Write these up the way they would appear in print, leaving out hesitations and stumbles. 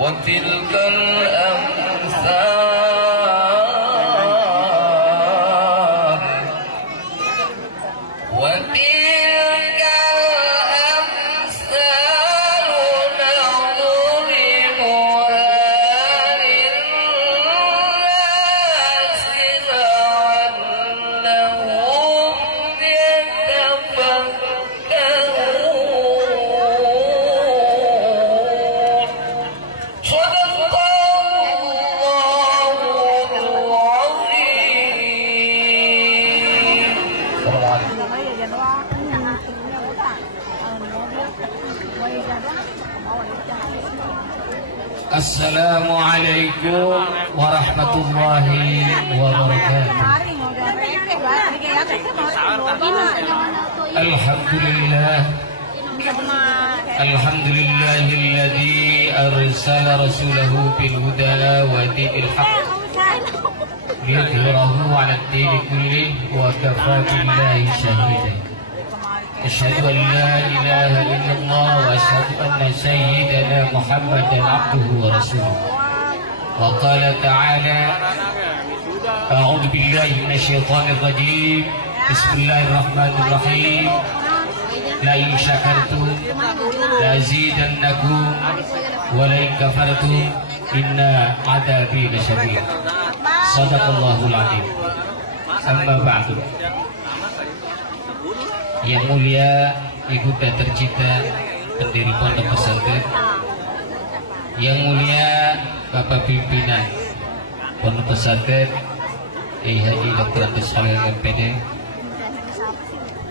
وتلك الأمثال Assalamualaikum warahmatullahi wabarakatuh. Alhamdulillah, alhamdulillahilladzi arsala rasulahu bil huda wa dinil haqq liyudhhirahu 'ala ad-dini kullihi wa kafaa billahi shahidan. Asyhadu an la ilaha illallah wa asyhadu anna sayyidana Muhammadan abduhu wa rasuluh. Wa qala ta'ala a'udzu billahi minasyaitonir rajim. Bismillahirrahmanirrahim. La in syakartum la azidannakum wa la in kafartum inna 'adzabi lasyadid. Shadaqallahul 'azim. Amma ba'du. Yang mulia Ibu dan tercinta pendiri Pondok Pesantren, yang mulia Bapak pimpinan Pondok Pesantren Kiai Haji Dr. Abdus Khalil MPD,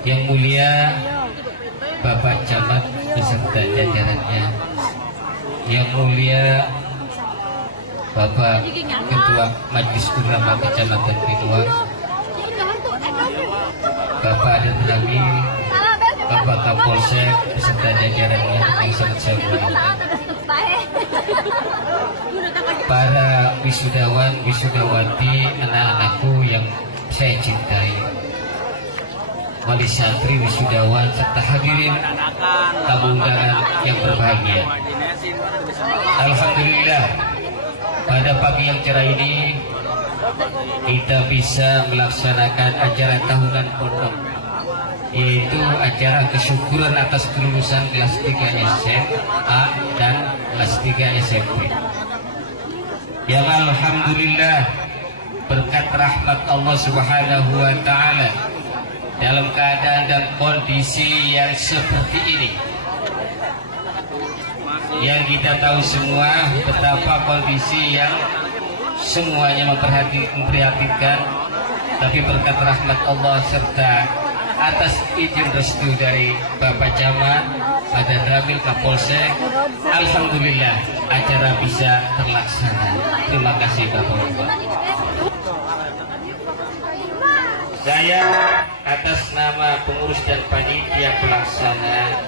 yang mulia Bapak Camat beserta jajarannya, yang mulia Bapak Ketua Majelis Ulama Kecamatan Ridwan, Bapak dan Nabi, Bapak Kapolsek beserta jajarannya yang sangat saya hormati, para wisudawan, wisudawati, anak-anakku yang saya cintai, wali santri, wisudawan, serta hadirin tamu undangan yang berbahagia. Alhamdulillah, pada pagi yang cerah ini kita bisa melaksanakan acara tahunan pondok, yaitu acara kesyukuran atas kelulusan kelas 3 SMA dan kelas 3 SMP. Yang alhamdulillah berkat rahmat Allah Subhanahu wa taala dalam keadaan dan kondisi yang seperti ini, yang kita tahu semua betapa kondisi yang semuanya memprihatinkan, tapi berkat rahmat Allah serta atas izin restu dari Bapak Camat, Badan Ramil Kapolsek, alhamdulillah acara bisa terlaksana. Terima kasih Bapak-Bapak. Saya atas nama pengurus dan panitia pelaksana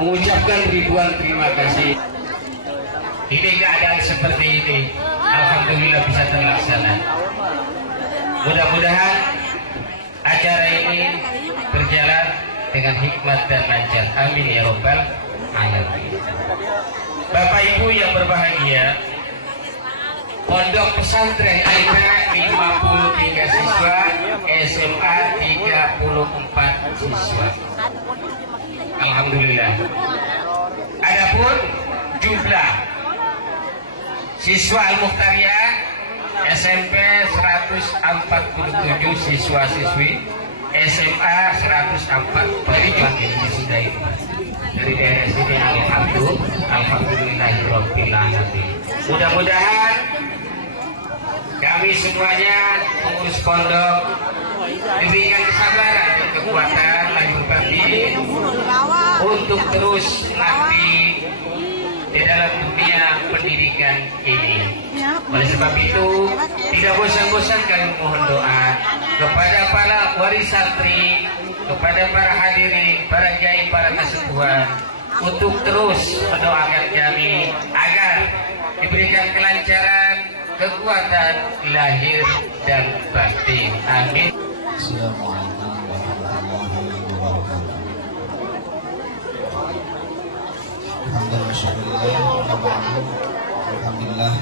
mengucapkan ribuan terima kasih. Ini keadaan seperti ini, alhamdulillah bisa terlaksana. Mudah-mudahan acara ini berjalan dengan hikmat dan lancar. Amin ya robbal alamin. Bapak Ibu yang berbahagia, Pondok Pesantren Aina 53 siswa, SMA 34 siswa. Alhamdulillah. Adapun jumlah siswa Al-Mukhtariyah SMP 147 siswa-siswi, SMA 104 dari sudah dari daerah sini. Alhamdulillahirabbil alamin. Mudah-mudahan kami semuanya pengurus pondok diberikan kesabaran dan kekuatan lahir batin untuk terus nanti di dalam dunia pendidikan ini. Oleh sebab itu, tidak bosan-bosan kami mohon doa kepada para wali santri, kepada para hadirin, para kiai, para tasepuhan, untuk terus mendoakan kami agar diberikan kelancaran, kekuatan lahir dan batin. Amin. Assalamualaikum warahmatullahi wabarakatuh. Alhamdulillah,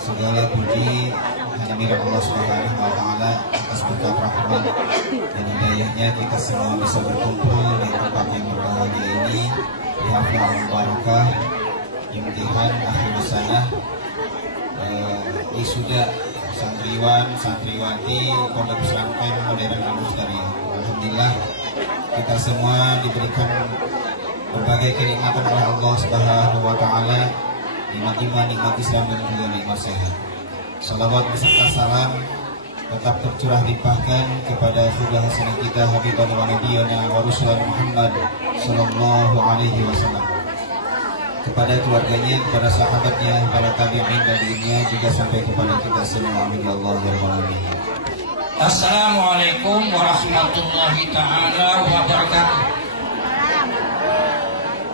segala puji hanya milik Allah Subhanahu wa Ta'ala atas berkat rahmat dan hidayahnya kita semua bisa berkumpul di tempat yang berbahagia ini di hafal barakah imtihan akhir sana wisuda santriwan santriwati pondok pesantren modern Al-Mustariah. Alhamdulillah kita semua diberikan berbagai kenikmatan oleh Allah Subhanahu wa Ta'ala, nikmat iman, nikmat Islam dan juga nikmat sehat. Salawat beserta salam tetap tercurah limpahkan kepada Qudwah hasanah kita Habibana wa Nabiyana wa Rasulullah Muhammad sallallahu alaihi wasallam, kepada keluarganya, kepada sahabatnya, kepada tabi'in dan dirinya, juga sampai kepada kita semua. Amin ya Allah ya rabbal alamin. Assalamualaikum warahmatullahi taala wabarakatuh.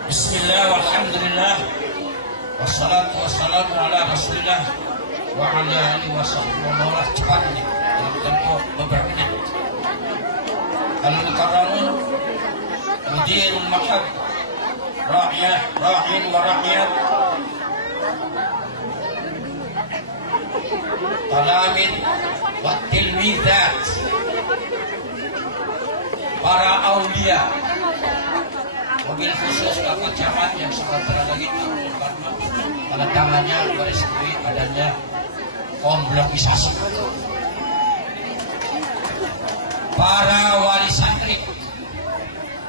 Bismillah walhamdulillah wassalatu wassalamu ala rasulillah wa ala alihi wa sahbihi cepat ini dalam tempo beberapa menit. Al-Mukarramun Mudirul Maktab Rahin wa Rakyat Talamin wa Tilmidat, para aulia, mobil khusus Bapak Camat yang sempat berada gitu karena pada tangannya merestui adanya komblokisasi. Para wali santri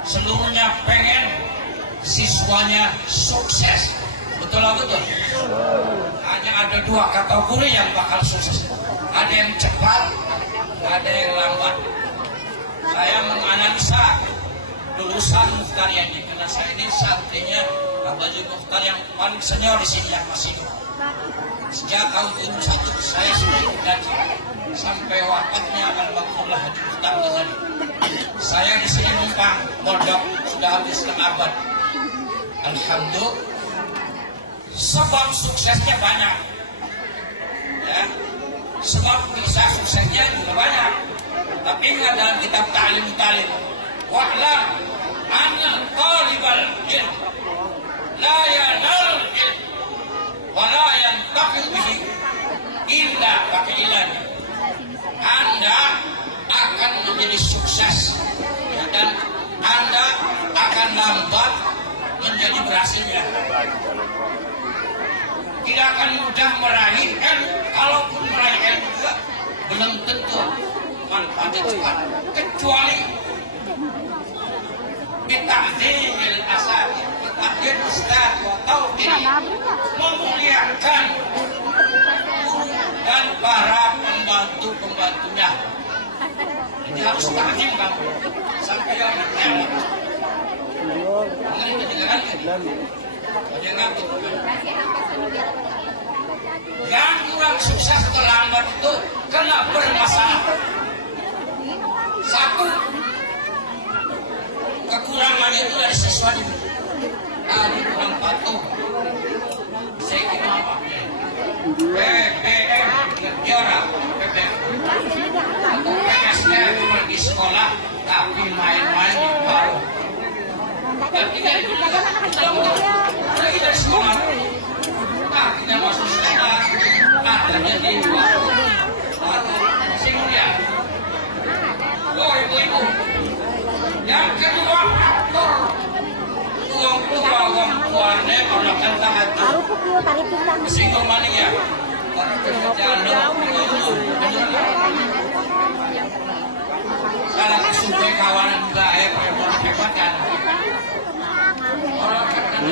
seluruhnya pengen siswanya sukses, betul lah betul. Hanya ada dua kategori yang bakal sukses, ada yang cepat, ada yang lambat. Saya menganalisa lulusan Mukhtar ini, karena saya ini santrinya Abah Mukhtar yang paling senior di sini yang masih hidup. Sejak tahun 2001 saya sudah gaji sampai wafatnya Almarhumlah Haji Mukhtar Ghazali. Saya di sini numpang mondok sudah habis setengah abad. Alhamdulillah, sebab suksesnya banyak, ya. Sebab bisa suksesnya juga banyak. Tapi ingat dalam kitab Ta'lim wa'lam anna talibal ilm la yanal ilm wa la yantafi bihi illa bi'ilm. Anda akan menjadi sukses, ya, dan Anda akan lambat menjadi berhasilnya. Tidak akan mudah meraih ilmu, kalaupun meraih ilmu juga belum tentu manfaatnya cepat, kecuali bita'zimil asatid, bita'zim ustaz wa tauqir, memuliakan guru dan para pembantu-pembantunya. Jadi harus ta'zim kamu sampai orang elok. Mengenai pendidikan jangan tuh. Yang kurang sukses terlambat itu kena bermasalah. Satu, kekurangan itu dari siswa dulu. Ada kurang patuh. Saya kira apa? PPM jarak PPM atau PSM di sekolah tapi main-main di baru. Dan kita itu juga lagi dari sekolah. Nah, kita masuk sekolah, katanya di baru. Masih mulia. Oh, ibu-ibu. Yang kedua, uang tuannya orang tentang itu. Single money ya. Orang kerjaan kalau kesukai kawanan juga orang hebat kan. Orang kerjaan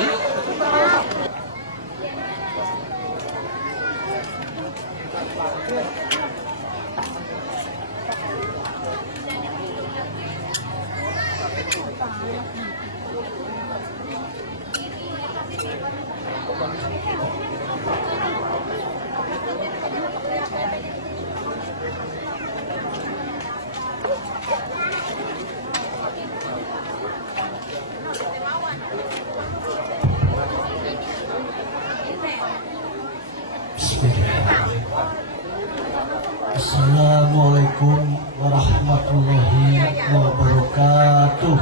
Assalamualaikum warahmatullahi wabarakatuh.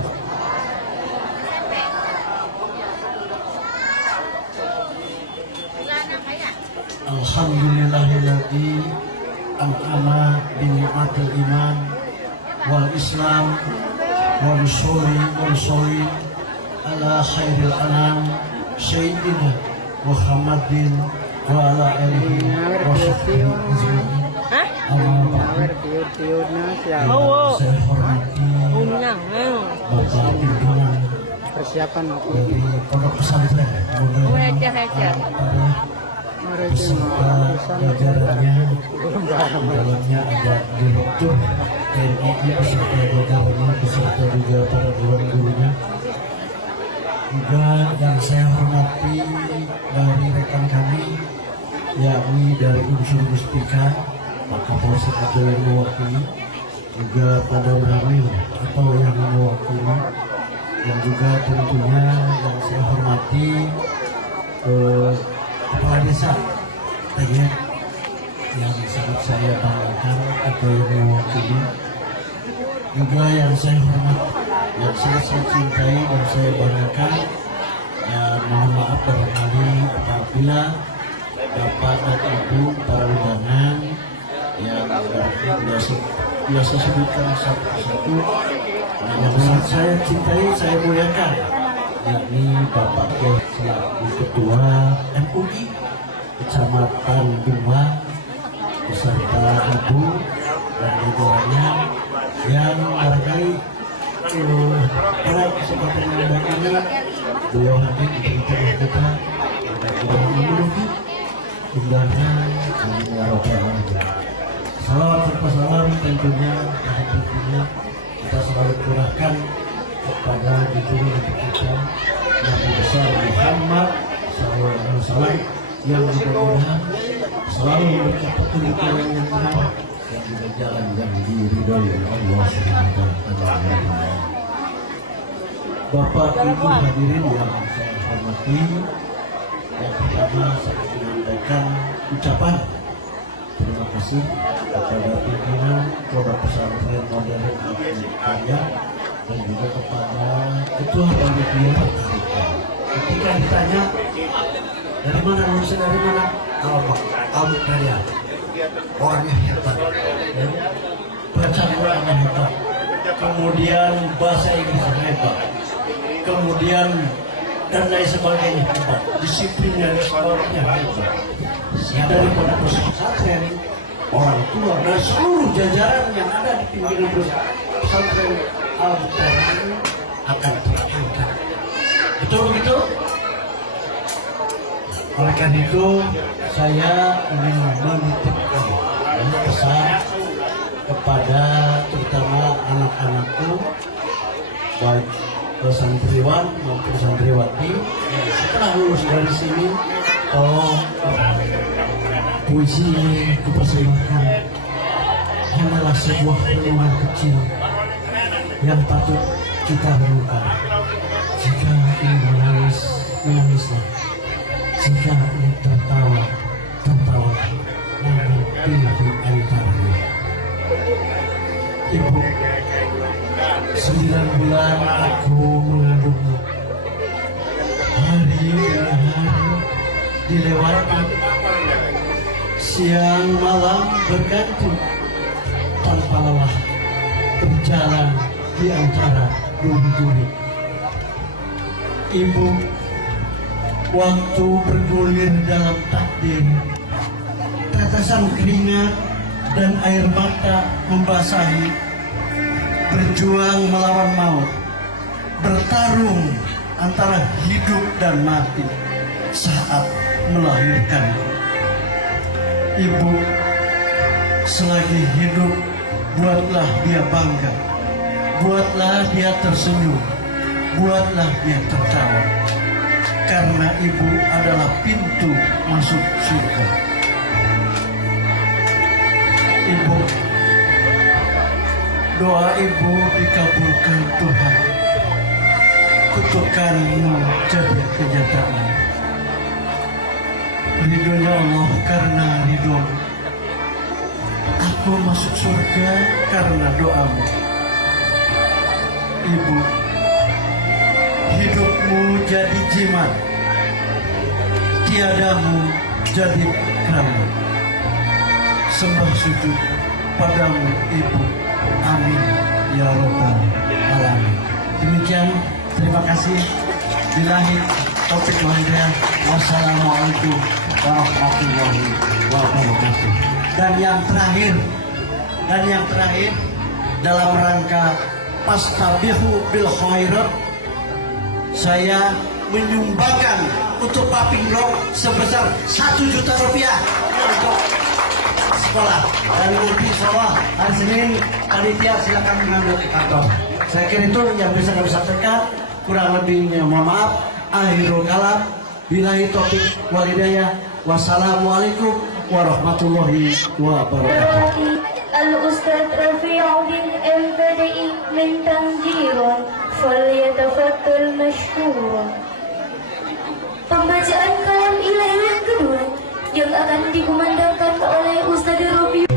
Alhamdulillahilladzi an'ama bi ni'matil iman wal islam wal sholli ala khairil anam sayyidina Muhammadin wa ala alihi wa sahbihi ajma'in. Amma ba'du. Saya hormati Bapak pimpinan persiapan dari Pondok Pesantren beserta jajarannya, dalamnya ada Direktur TNI beserta jajarannya, beserta juga para dewan gurunya, juga yang saya hormati dari rekan kami, yakni dari unsur Muspika, Pak Kapolsek atau yang mewakili, juga pada Ramil atau yang mewakili, dan juga tentunya yang saya hormati Kepala Desa Tengek yang sangat saya banggakan atau yang mewakili, juga yang saya hormati, yang saya cintai dan saya banggakan. Ya, mohon maaf barangkali apabila Bapak dan Ibu para undangan yang biasa sebutkan satu-satu yang sangat saya cintai, saya muliakan, yakni Bapak selaku Ketua MUI Kecamatan Dumang beserta Ibu dan jajarannya yang barangkali pada kesempatan yang baik ini beliau hadir di tengah kita dan kita memenuhi undangan dan warohmatullahi. Salawat serta salam tentunya kita selalu curahkan kepada junjungan kita Nabi besar Muhammad SAW yang mudah-mudahan selalu mencapai kehidupan yang benar dan juga jalan yang diridhoi oleh Allah SWT. Bapak Ibu hadirin yang saya hormati, yang pertama saya menyampaikan ucapan terima kasih kepada pimpinan Pondok Pesantren Modern Al-Karya dan juga kepada Ketua Panitia. Ketika ditanya dari mana, manusia dari mana, Al-Karya, orangnya hebat, baca Qurannya hebat, kemudian bahasa Inggrisnya hebat, kemudian dan lain sebagainya hebat, disiplinnya dan sebagainya hebat. Dari Pondok Pesantren, orang tua dan seluruh jajaran yang ada di pimpinan pesantren Al-Karya akan terangkat. Betul begitu? Oleh karena itu saya ingin menitipkan pesan kepada terutama anak-anakku, baik santriwan maupun santriwati, setelah lulus dari sini, puisi dipersembahkan hanyalah sebuah renungan kecil yang patut kita renungkan. Jika ingin menangis, menangislah. Jika ingin tertawa, tertawalah. Namun pilih antaranya. Ibu, 9 bulan aku mengandungmu. Hari demi hari dilewati, siang malam berganti, tanpa lelah berjalan di antara duri-duri. Ibu, waktu bergulir dalam takdir, tetesan keringat dan air mata membasahi, berjuang melawan maut, bertarung antara hidup dan mati saat melahirkan. Ibu, selagi hidup, buatlah dia bangga, buatlah dia tersenyum, buatlah dia tertawa, karena ibu adalah pintu masuk surga. Ibu, doa ibu dikabulkan Tuhan, kutukanmu jadi kenyataan. Ridhonya Allah karena ridho, aku masuk surga karena doamu. Ibu, hidupmu jadi jimat, tiadamu jadi ikrama, sembah sujud padamu Ibu. Amin ya Rabbal Alamin. Demikian, terima kasih. Billahi taufiq wal hidayah. Wassalamualaikum warahmatullahi wabarakatuh. Dan yang terakhir dalam rangka Pastabihu bil khairat, saya menyumbangkan untuk Paping Rock sebesar 1 juta rupiah untuk sekolah. Dan nanti insyaallah hari Senin panitia silakan mengambil ke kantor. Saya kira itu yang bisa kami sampaikan. Kurang lebihnya mohon maaf. Akhirul kalam, billahi taufiq wal hidayah. Wassalamualaikum warahmatullahi wabarakatuh. الأستاذ رفيع بن البدئي من تنجير فليتفضل مشكورا. Pembacaan kalam ilahi yang kedua yang akan dikumandangkan oleh Ustaz Rafi.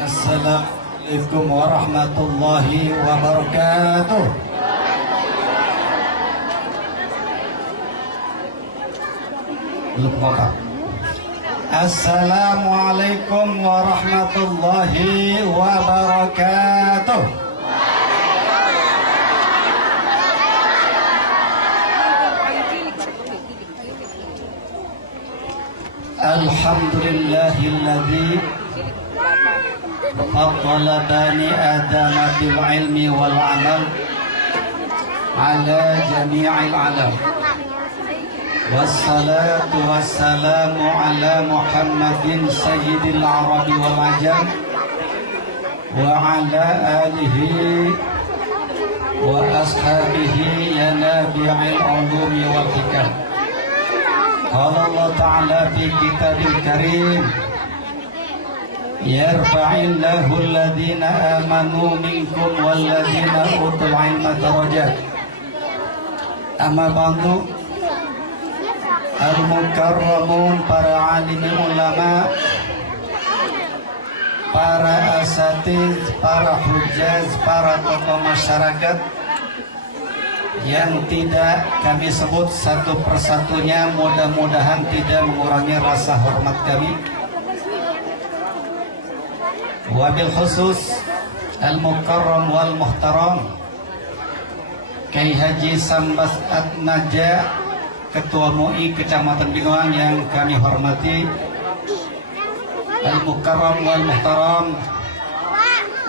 Assalamualaikum warahmatullahi wabarakatuh. Belum ngomong. Assalamualaikum warahmatullahi wabarakatuh. Alhamdulillahilladzi فضل بني آدم بالعلم والعمل على جميع العالم والصلاة والسلام على محمد سيد العرب والعجم وعلى آله وأصحابه ينابيع العلوم والحكم. قال الله تعالى في كتابه الكريم Yarfa'illahu alladhina amanu minkum walladhina utul ilma darajat. Amma ba'du, al-mukarramun, para alim ulama, para asatiz, para hujjaz, para tokoh masyarakat yang tidak kami sebut satu persatunya, mudah-mudahan tidak mengurangi rasa hormat kami. Wabil khusus al-mukarram wal muhtaram Kiai Haji Sambas Atnaja, Ketua MUI Kecamatan Binoang yang kami hormati, al-mukarram wal muhtaram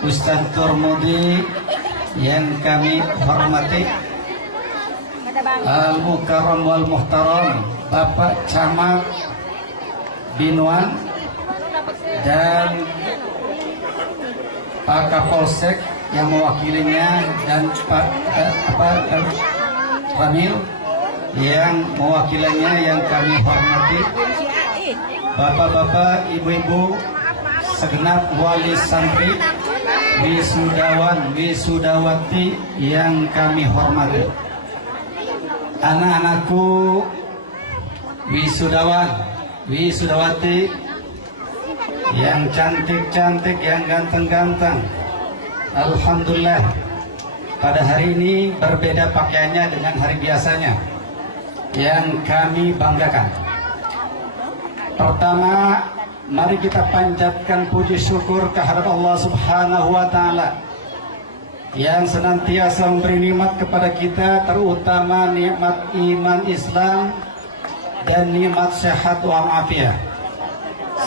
Ustaz Turmudi yang kami hormati, al-mukarram wal muhtaram Bapak Camat Binoang dan Pak Kapolsek yang mewakilinya dan Pak Ramil yang mewakilannya yang kami hormati, bapak-bapak, ibu-ibu, segenap wali santri, wisudawan, wisudawati yang kami hormati, anak-anakku wisudawan, wisudawati yang cantik-cantik, yang ganteng-ganteng. Alhamdulillah, pada hari ini berbeda pakaiannya dengan hari biasanya, yang kami banggakan. Pertama, mari kita panjatkan puji syukur kehadirat Allah Subhanahu wa Ta'ala yang senantiasa memberi nikmat kepada kita, terutama nikmat iman Islam dan nikmat sehat walafiat.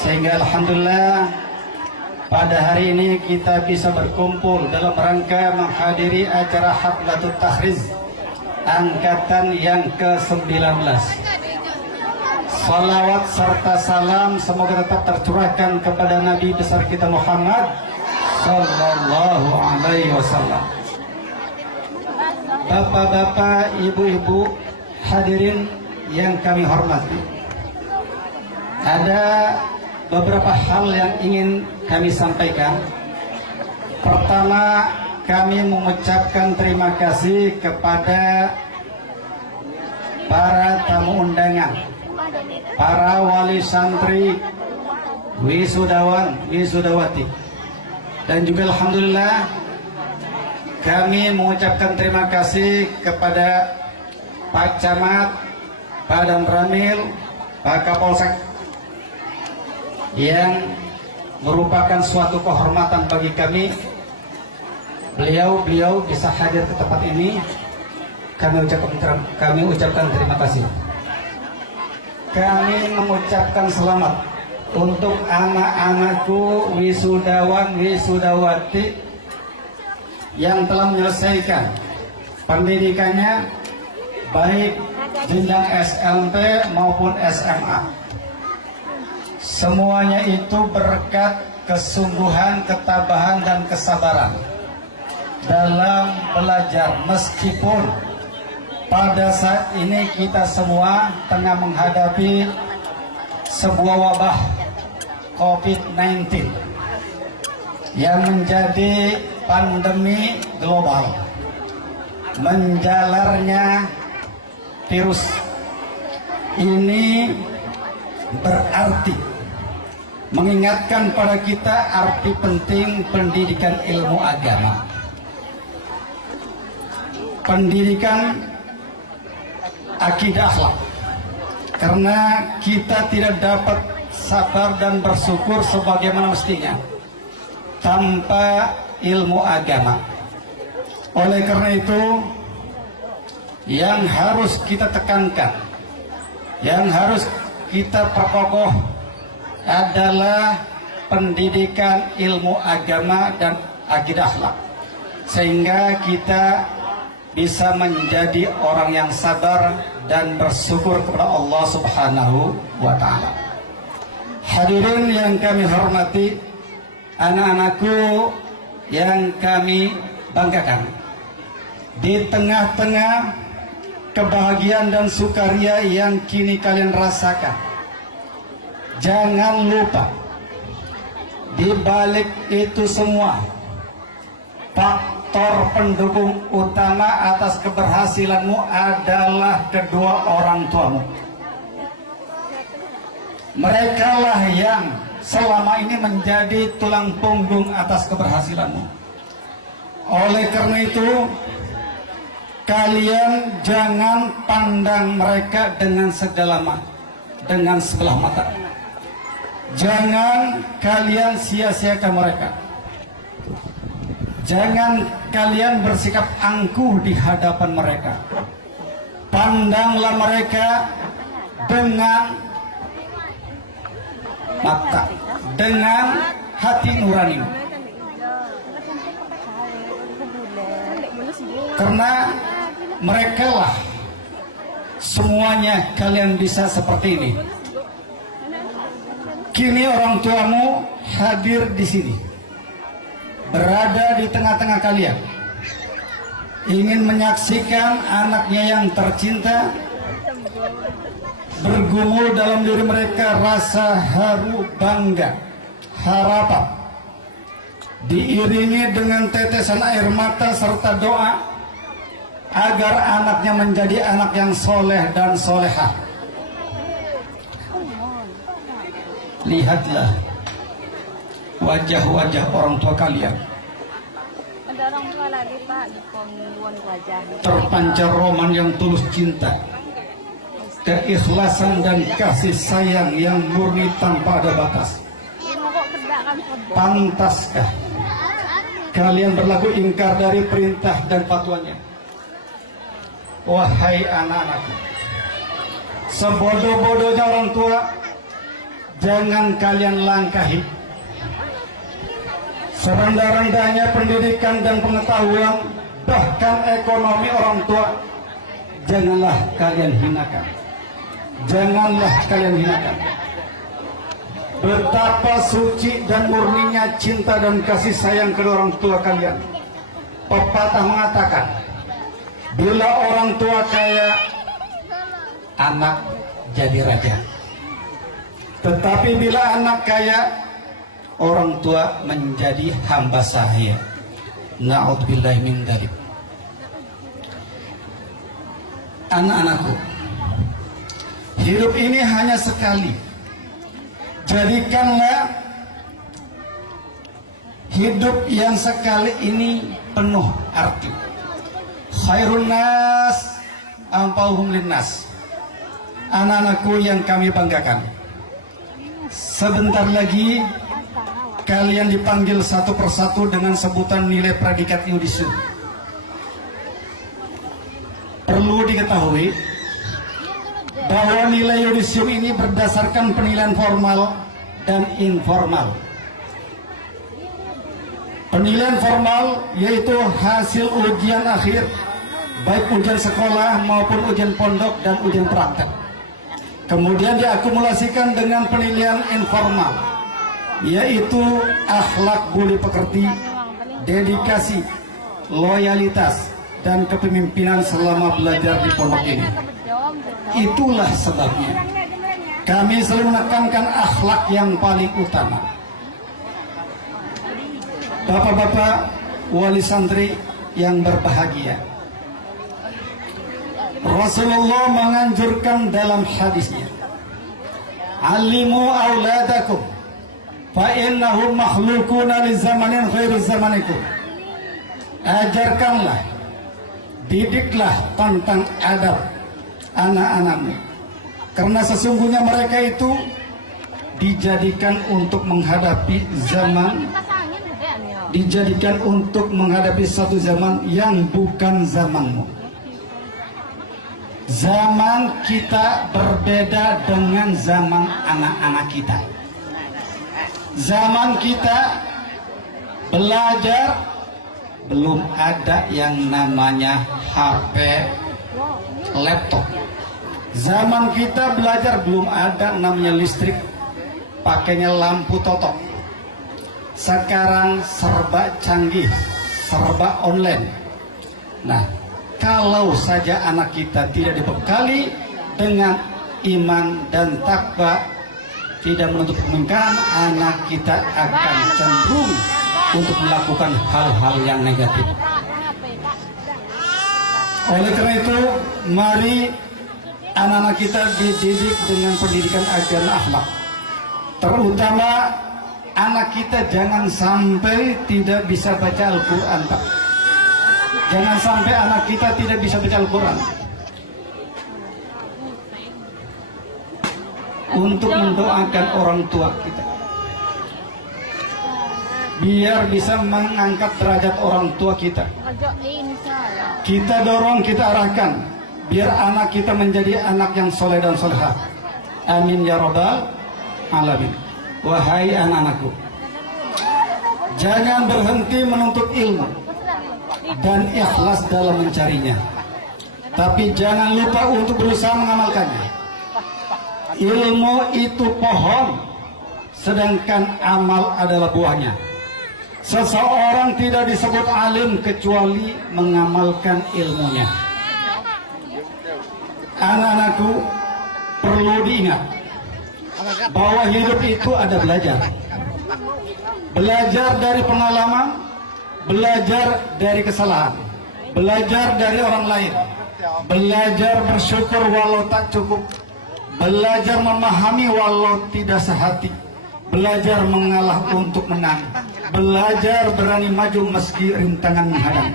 Sehingga alhamdulillah pada hari ini kita bisa berkumpul dalam rangka menghadiri acara Haflatul Takhriz angkatan yang ke-19. Salawat serta salam semoga tetap tercurahkan kepada Nabi besar kita Muhammad Sallallahu Alaihi Wasallam. Bapak-bapak, ibu-ibu, hadirin yang kami hormati, ada beberapa hal yang ingin kami sampaikan. Pertama, kami mengucapkan terima kasih kepada para tamu undangan, para wali santri, wisudawan, wisudawati, dan juga alhamdulillah kami mengucapkan terima kasih kepada Pak Camat, Pak Dan Ramil, Pak Kapolsek, yang merupakan suatu kehormatan bagi kami. Beliau bisa hadir ke tempat ini. Kami ucapkan terima kasih. Kami mengucapkan selamat untuk anak-anakku wisudawan, wisudawati yang telah menyelesaikan pendidikannya baik jenjang SMP maupun SMA. Semuanya itu berkat kesungguhan, ketabahan, dan kesabaran dalam belajar, meskipun pada saat ini kita semua tengah menghadapi sebuah wabah COVID-19 yang menjadi pandemi global. Menjalarnya virus ini berarti mengingatkan pada kita arti penting pendidikan ilmu agama. Pendidikan akidah akhlak. Karena kita tidak dapat sabar dan bersyukur sebagaimana mestinya tanpa ilmu agama. Oleh karena itu, yang harus kita tekankan, yang harus kita perkokoh adalah pendidikan ilmu agama dan akidah akhlak, sehingga kita bisa menjadi orang yang sabar dan bersyukur kepada Allah Subhanahu wa Ta'ala. Hadirin yang kami hormati, anak-anakku yang kami banggakan, di tengah-tengah kebahagiaan dan sukaria yang kini kalian rasakan, jangan lupa di balik itu semua faktor pendukung utama atas keberhasilanmu adalah kedua orang tuamu. Mereka lah yang selama ini menjadi tulang punggung atas keberhasilanmu. Oleh karena itu, kalian jangan pandang mereka dengan dengan sebelah mata. Jangan kalian sia-siakan mereka. Jangan kalian bersikap angkuh di hadapan mereka. Pandanglah mereka dengan mata, dengan hati nurani. Karena mereka lah semuanya kalian bisa seperti ini. Kini orang tuamu hadir di sini, berada di tengah-tengah kalian, ingin menyaksikan anaknya yang tercinta bergumul dalam diri mereka rasa haru, bangga, harapan, diiringi dengan tetesan air mata serta doa agar anaknya menjadi anak yang soleh dan solehah. Lihatlah wajah-wajah orang tua kalian, Ada orang tua lagi Pak di pengumuman wajah. terpancar roman yang tulus cinta, keikhlasan dan kasih sayang yang murni tanpa ada batas. Pantaskah kalian berlaku ingkar dari perintah dan fatwanya? Wahai anak-anakku, sebodoh-bodohnya orang tua jangan kalian langkahi. Serendah-rendahnya pendidikan dan pengetahuan, bahkan ekonomi orang tua, janganlah kalian hinakan. Janganlah kalian hinakan. Betapa suci dan murninya cinta dan kasih sayang kedua orang tua kalian. Pepatah mengatakan, bila orang tua kaya, anak jadi raja. Tetapi bila anak kaya, orang tua menjadi hamba sahaya. Na'udzubillahi min dzalik. Anak-anakku, hidup ini hanya sekali. Jadikanlah hidup yang sekali ini penuh arti. Khairun nas anfa'uhum linnas. Anak-anakku yang kami banggakan, sebentar lagi kalian dipanggil satu persatu dengan sebutan nilai predikat yudisium. Perlu diketahui bahwa nilai yudisium ini berdasarkan penilaian formal dan informal. Penilaian formal yaitu hasil ujian akhir, baik ujian sekolah maupun ujian pondok dan ujian praktek. Kemudian diakumulasikan dengan penilaian informal, yaitu akhlak budi pekerti, dedikasi, loyalitas, dan kepemimpinan selama belajar di pondok ini. Itulah sebabnya kami selalu menekankan akhlak yang paling utama. Bapak-bapak wali santri yang berbahagia, Rasulullah menganjurkan dalam hadisnya, alimu auladakum fa innahum makhlukuna li zamanin khairu zamanikum. Ajarkanlah, didiklah tentang adab anak-anakmu, karena sesungguhnya mereka itu dijadikan untuk menghadapi zaman, dijadikan untuk menghadapi satu zaman yang bukan zamanmu. Zaman kita berbeda dengan zaman anak-anak kita. Zaman kita belajar belum ada yang namanya HP, laptop. Zaman kita belajar belum ada namanya listrik, pakainya lampu totok. Sekarang serba canggih, serba online. Nah, kalau saja anak kita tidak dibekali dengan iman dan takwa, tidak menuntut kemungkaran, anak kita akan cenderung untuk melakukan hal-hal yang negatif. Oleh karena itu, mari anak-anak kita dididik dengan pendidikan agama akhlak. Terutama anak kita jangan sampai tidak bisa baca Al-Quran, Pak. Jangan sampai anak kita tidak bisa baca Al-Quran. Untuk mendoakan orang tua kita, biar bisa mengangkat derajat orang tua kita. Kita dorong, kita arahkan, biar anak kita menjadi anak yang soleh dan solehah. Amin ya rabbal alamin. Wahai anak-anakku, jangan berhenti menuntut ilmu dan ikhlas dalam mencarinya, tapi jangan lupa untuk berusaha mengamalkannya. Ilmu itu pohon, sedangkan amal adalah buahnya. Seseorang tidak disebut alim kecuali mengamalkan ilmunya. Anak-anakku, perlu diingat bahwa hidup itu ada belajar. Belajar dari pengalaman, belajar dari kesalahan, belajar dari orang lain, belajar bersyukur walau tak cukup, belajar memahami walau tidak sehati, belajar mengalah untuk menang, belajar berani maju meski rintangan menghadang,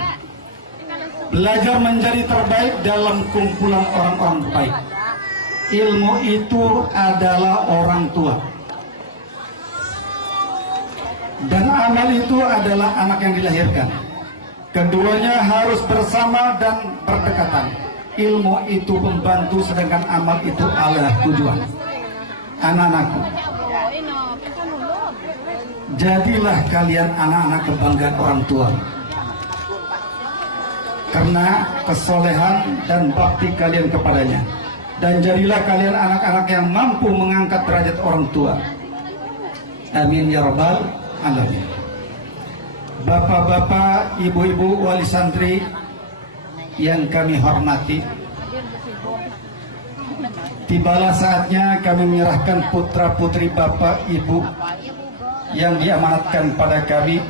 belajar menjadi terbaik dalam kumpulan orang-orang baik. Ilmu itu adalah orang tua, dan amal itu adalah anak yang dilahirkan. Keduanya harus bersama dan berdekatan. Ilmu itu membantu, sedangkan amal itu adalah tujuan. Anak-anakku, jadilah kalian anak-anak kebanggaan orang tua, karena kesolehan dan bakti kalian kepadanya. Dan jadilah kalian anak-anak yang mampu mengangkat derajat orang tua. Amin ya rabbal alamin. Bapak-bapak, ibu-ibu wali santri yang kami hormati, tibalah saatnya kami menyerahkan putra-putri bapak ibu yang diamanatkan pada kami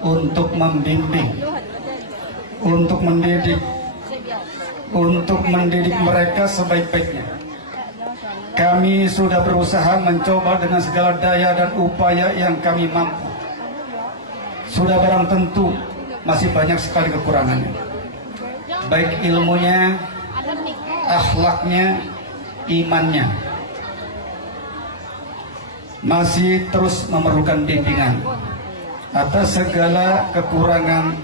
untuk membimbing, untuk mendidik mereka sebaik-baiknya. Kami sudah berusaha mencoba dengan segala daya dan upaya yang kami mampu. Sudah barang tentu masih banyak sekali kekurangannya, baik ilmunya, akhlaknya, imannya. Masih terus memerlukan bimbingan. Atas segala kekurangan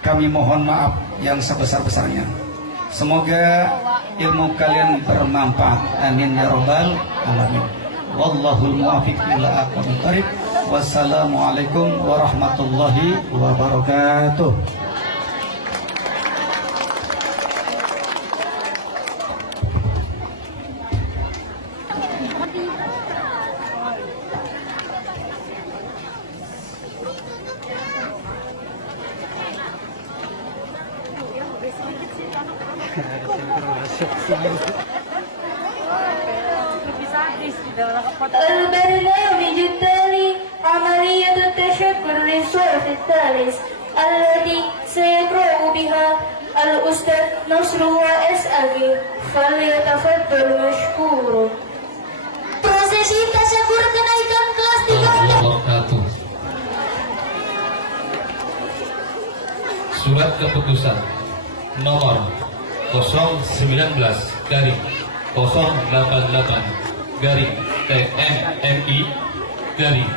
kami mohon maaf yang sebesar-besarnya. Semoga ilmu kalian bermanfaat. Amin ya rabbal alamin. Wallahul muwaffiq ila aqwamit thoriq. Wassalamualaikum warahmatullahi wabarakatuh. البرنامج التالي عملية التشكل للصف الثالث التي سيقرأ بها الأستاذ نصر وأسأل فليتفضل مشكور. Prosesi tasyakur kenaikan kelas 3. Surat keputusan nomor 019 garing 088 garing TNMI garing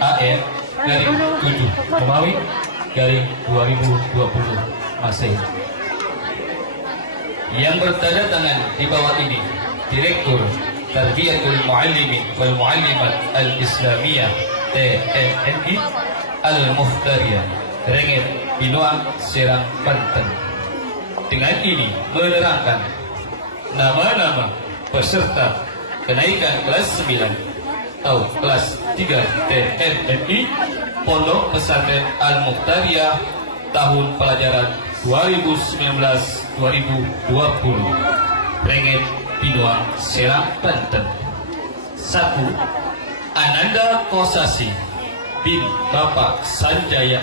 AR garing 7 Romawi garing 2020 Masehi, yang bertanda tangan di bawah ini Direktur Tarbiyatul Muallimin wal Muallimat Al-Islamiyah TNMI Al-Mukhtariyah Rengit Binoang Serang Banten. Dengan ini menerangkan nama-nama peserta kenaikan kelas 9 atau kelas 3 TNMI Pondok Pesantren Al-Mukhtariyah tahun pelajaran 2019-2020 Rengit Binoang Serang Banten. 1. Ananda Kosasi bin Bapak Sanjaya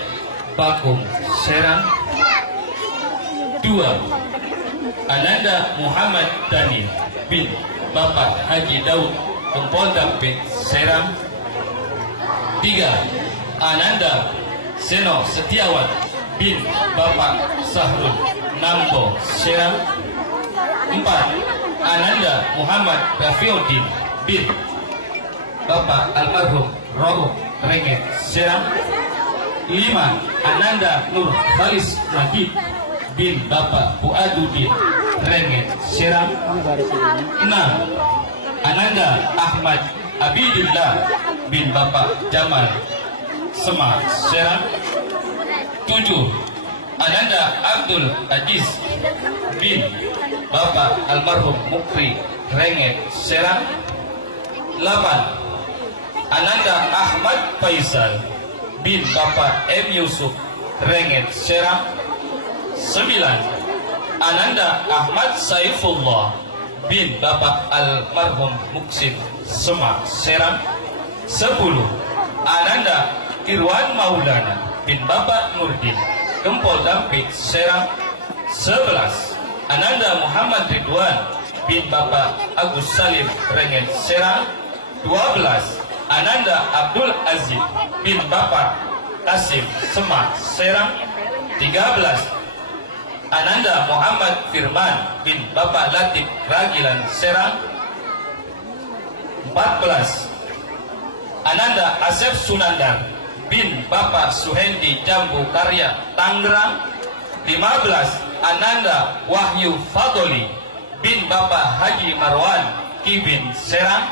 Bakung Serang. 2. Ananda Muhammad Dani bin Bapak Haji Daud Pempoldak bin Serang. 3. Ananda Seno Setiawan bin Bapak Sahrul Nambo Serang. 4. Ananda Muhammad Rafiuddin bin Bapak Almarhum Rohuk Rengit Serang. 5. Ananda Nur Khalis Najib bin Bapak Fuaduddin Rengit Serang. 6. Ananda Ahmad Abidillah bin Bapak Jamal Semar Serang. 7. Ananda Abdul Aziz bin Bapak Almarhum Mukri Rengit Serang. 8. Ananda Ahmad Faisal bin Bapak M. Yusuf Rengit Serang. 9. Ananda Ahmad Saifullah bin Bapak Almarhum Muksin Semak Serang. 10. Ananda Irwan Maulana bin Bapak Nurdin Gempol Dampit Serang. 11. Ananda Muhammad Ridwan bin Bapak Agus Salim Rengen Serang. 12. Ananda Abdul Aziz bin Bapak Kasim Semak Serang. 13. Ananda Muhammad Firman bin Bapak Latif Ragilan Serang. 14. Ananda Asep Sunandar bin Bapak Suhendi Jambu Karya Tangerang. 15. Ananda Wahyu Fadoli bin Bapak Haji Marwan Kibin Serang.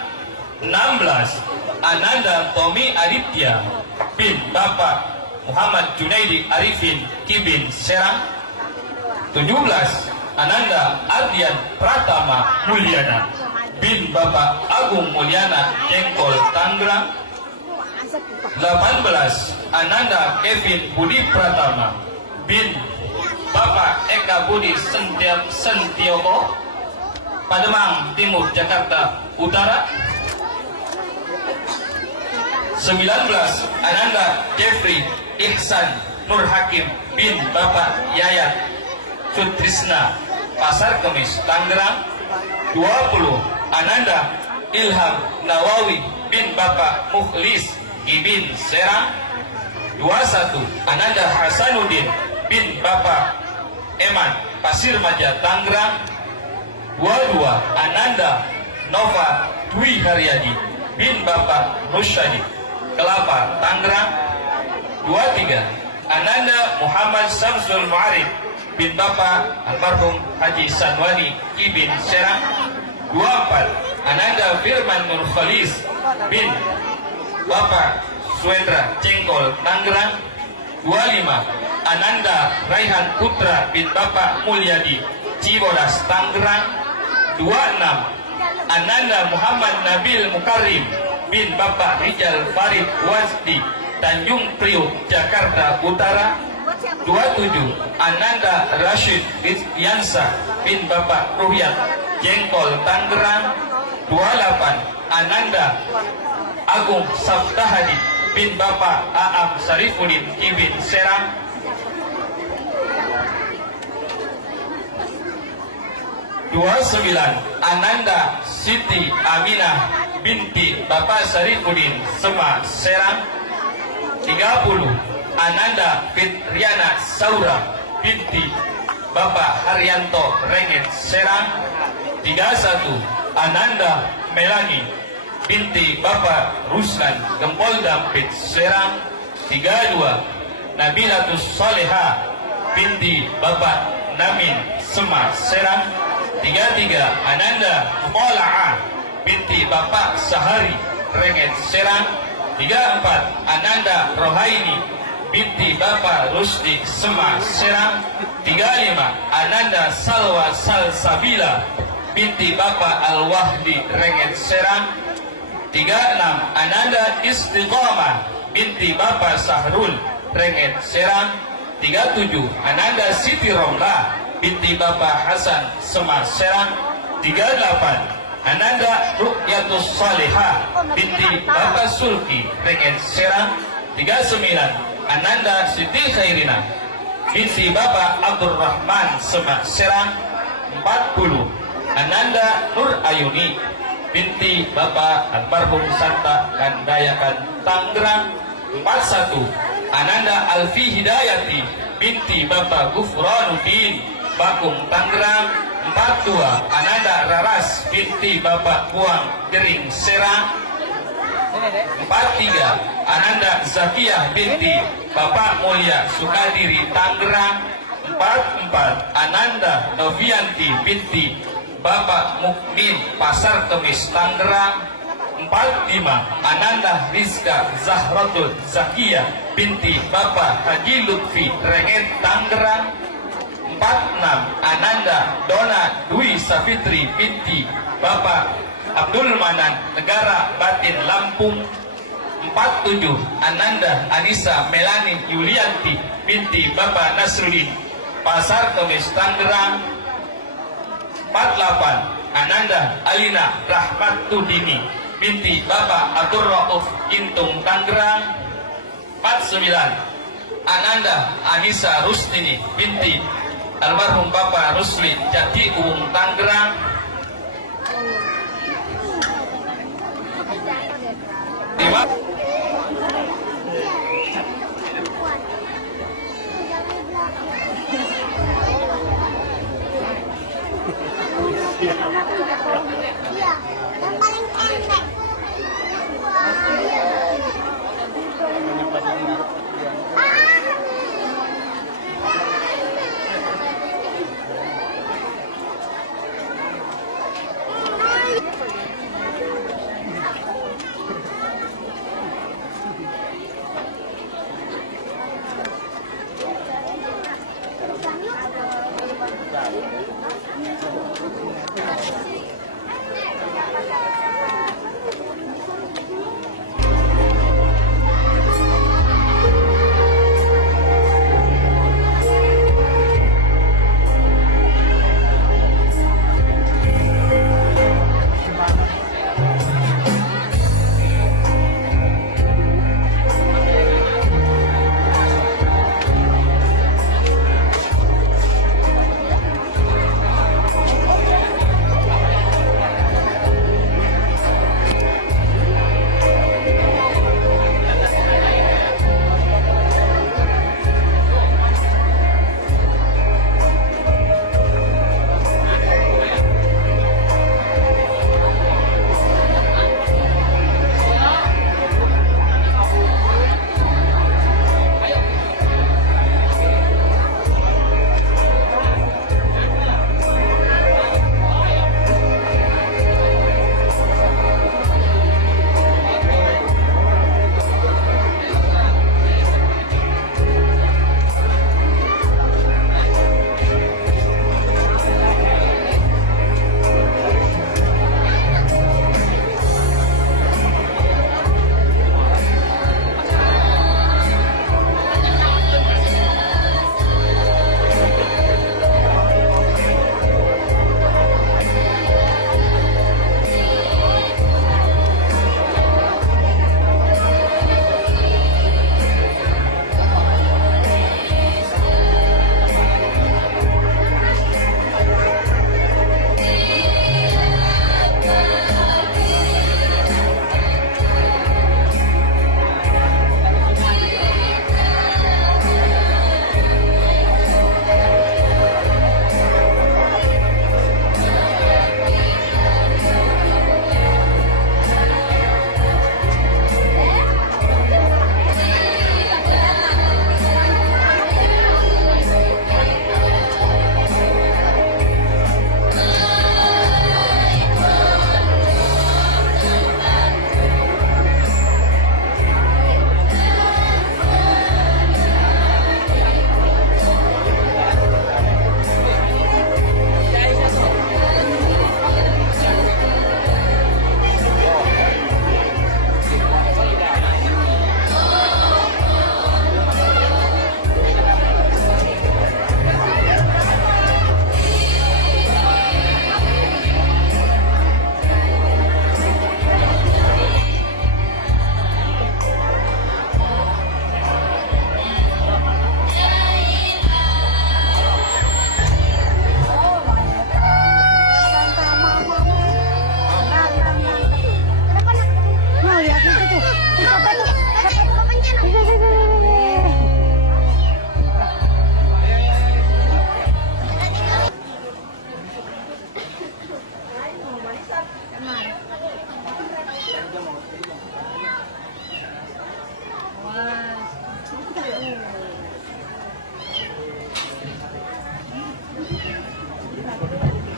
16. Ananda Tommy Aditya bin Bapak Muhammad Junaidi Arifin Kibin Serang. 17. Ananda Ardian Pratama Mulyana bin Bapak Agung Mulyana Jengkol Tangerang. 18. Ananda Kevin Budi Pratama bin Bapak Eka Budi Sentioko Pademang Timur Jakarta Utara. 19. Ananda Jeffrey Ihsan Nur Hakim bin Bapak Yayat Sutrisna Pasar Kemis Tangerang. 20. Ananda Ilham Nawawi bin Bapak Mukhlis Ibin Serang. 21. Ananda Hasanuddin bin Bapak Eman Pasir Maja Tangerang. 22. Ananda Nova Dwi Haryadi bin Bapak Nusyadi Kelapa Tangerang. 23. Ananda Muhammad Samsul Ma'arif bin Bapak Almarhum Haji Sanwani Ibin Serang. 24. Ananda Firman Nur Khalis bin Bapak Suendra Cengkol Tangerang. 25. Ananda Raihan Putra bin Bapak Mulyadi Cibodas Tangerang. 26. Ananda Muhammad Nabil Mukarim bin Bapak Rijal Farid Wasdi Tanjung Priok Jakarta Utara. 27. Ananda Rashid Rizkiansa bin Bapak Ruhyat Jengkol Tangerang. 28. Ananda Agung Sabtahadi bin Bapak Aam Sarifudin Kibin Serang. 29. Ananda Siti Aminah binti Bapak Sarifudin Semak Serang. 30. Ananda Fitriana Saura binti Bapak Haryanto Renget Serang. 31. Ananda Melani binti Bapak Ruslan Gempol Dampit Serang. 32. Nabilatus Soleha binti Bapak Namin Semak Serang. 33. Ananda Mutola'ah binti Bapak Sahari Renget Serang. 34. Ananda Rohaini binti Bapak Rusdi Semak Serang. 35. Ananda Salwa Salsabila binti Bapak Al-Wahdi Renget Serang. 36. Ananda Istiqomah binti Bapak Sahrul Renget Serang. 37. Ananda Siti Romlah binti Bapak Hasan Semak Serang. 38. Ananda Rukyatus Salihah binti Bapak Sulki Renget Serang. 39. Ananda Siti Khairina binti Bapak Abdurrahman Semak Serang. 40. Ananda Nur Ayuni binti Bapak Almarhum Santa Kandayakan Tangerang. 41. Ananda Alfi Hidayati binti Bapak Gufranuddin Bakung Tangerang. 42. Ananda Raras binti Bapak Puang Gering Serang. 43. Ananda Zakiyah binti Bapak Mulia Sukadiri Tangerang. 44. Ananda Novianti binti Bapak Mukmin Pasar Kemis Tangerang. 45. Ananda Rizka Zahratul Zakiyah binti Bapak Haji Lutfi Renget Tangerang. 46. Ananda Dona Dwi Safitri binti Bapak Abdul Manan Negara Batin Lampung. 47. Ananda Anissa Melani Yulianti binti Bapak Nasruddin Pasar Kemis Tangerang. 48. Ananda Alina Rahmatudini binti Bapak Abdul Rauf Intung Tangerang. 49 Ananda Anissa Rustini binti almarhum Bapak Rusli Jati Uung Tangerang. 5 yang paling pendek.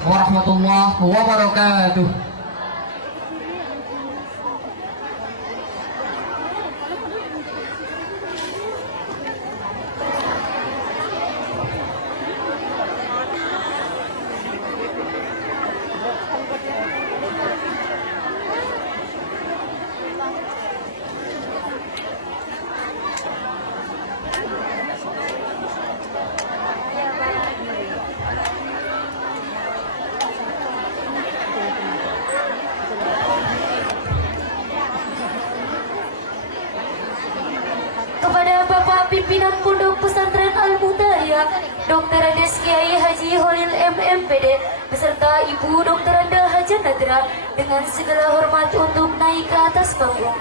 warahmatullahi wabarakatuh. pimpinan Pondok Pesantren Al-Muhtadiyah, Dr. Andes Kiai Haji Holil MMPD, beserta Ibu Dr. Anda Haja Nadra, dengan segala hormat untuk naik ke atas panggung.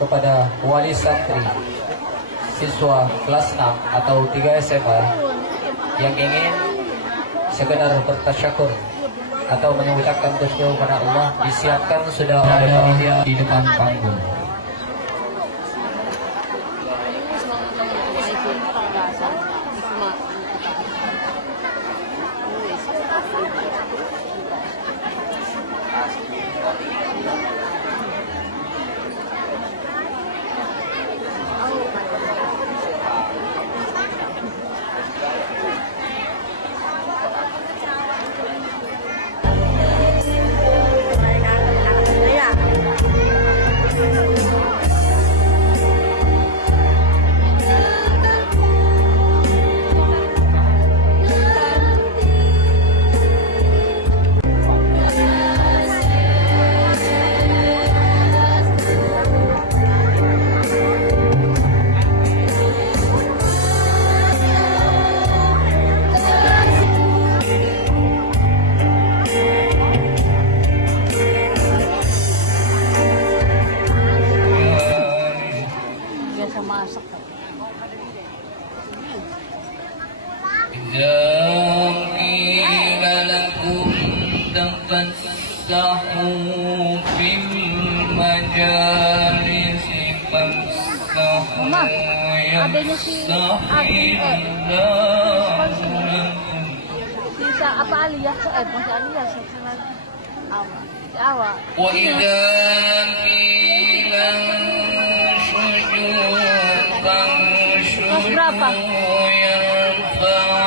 Kepada wali santri, siswa kelas 6 atau 3 SMA yang ingin sekedar bertasyakur atau mengucapkan bersyukur kepada Allah, disiapkan sudah oleh panitia di depan panggung. Adanya si bisa apa Aliyah masih Aliyah sekarang awal وإذا قيل انشزوا فانشزوا يرفع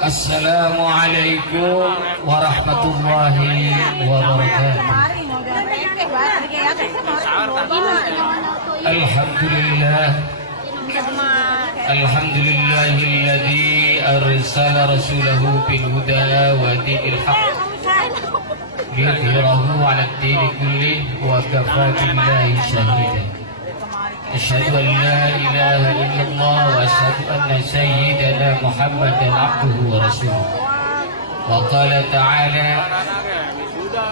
Assalamualaikum warahmatullahi wabarakatuh. Alhamdulillah. Alhamdulillahilladzi arsala rasulahu bil huda wa dinil haqq liyudhhirahu 'ala ad-dini kullih wa kafaa billahi shahidan. Asyhadu an la ilaha illallah wa asyhadu anna sayyidana Muhammadan abduhu wa rasuluh. Wa qala ta'ala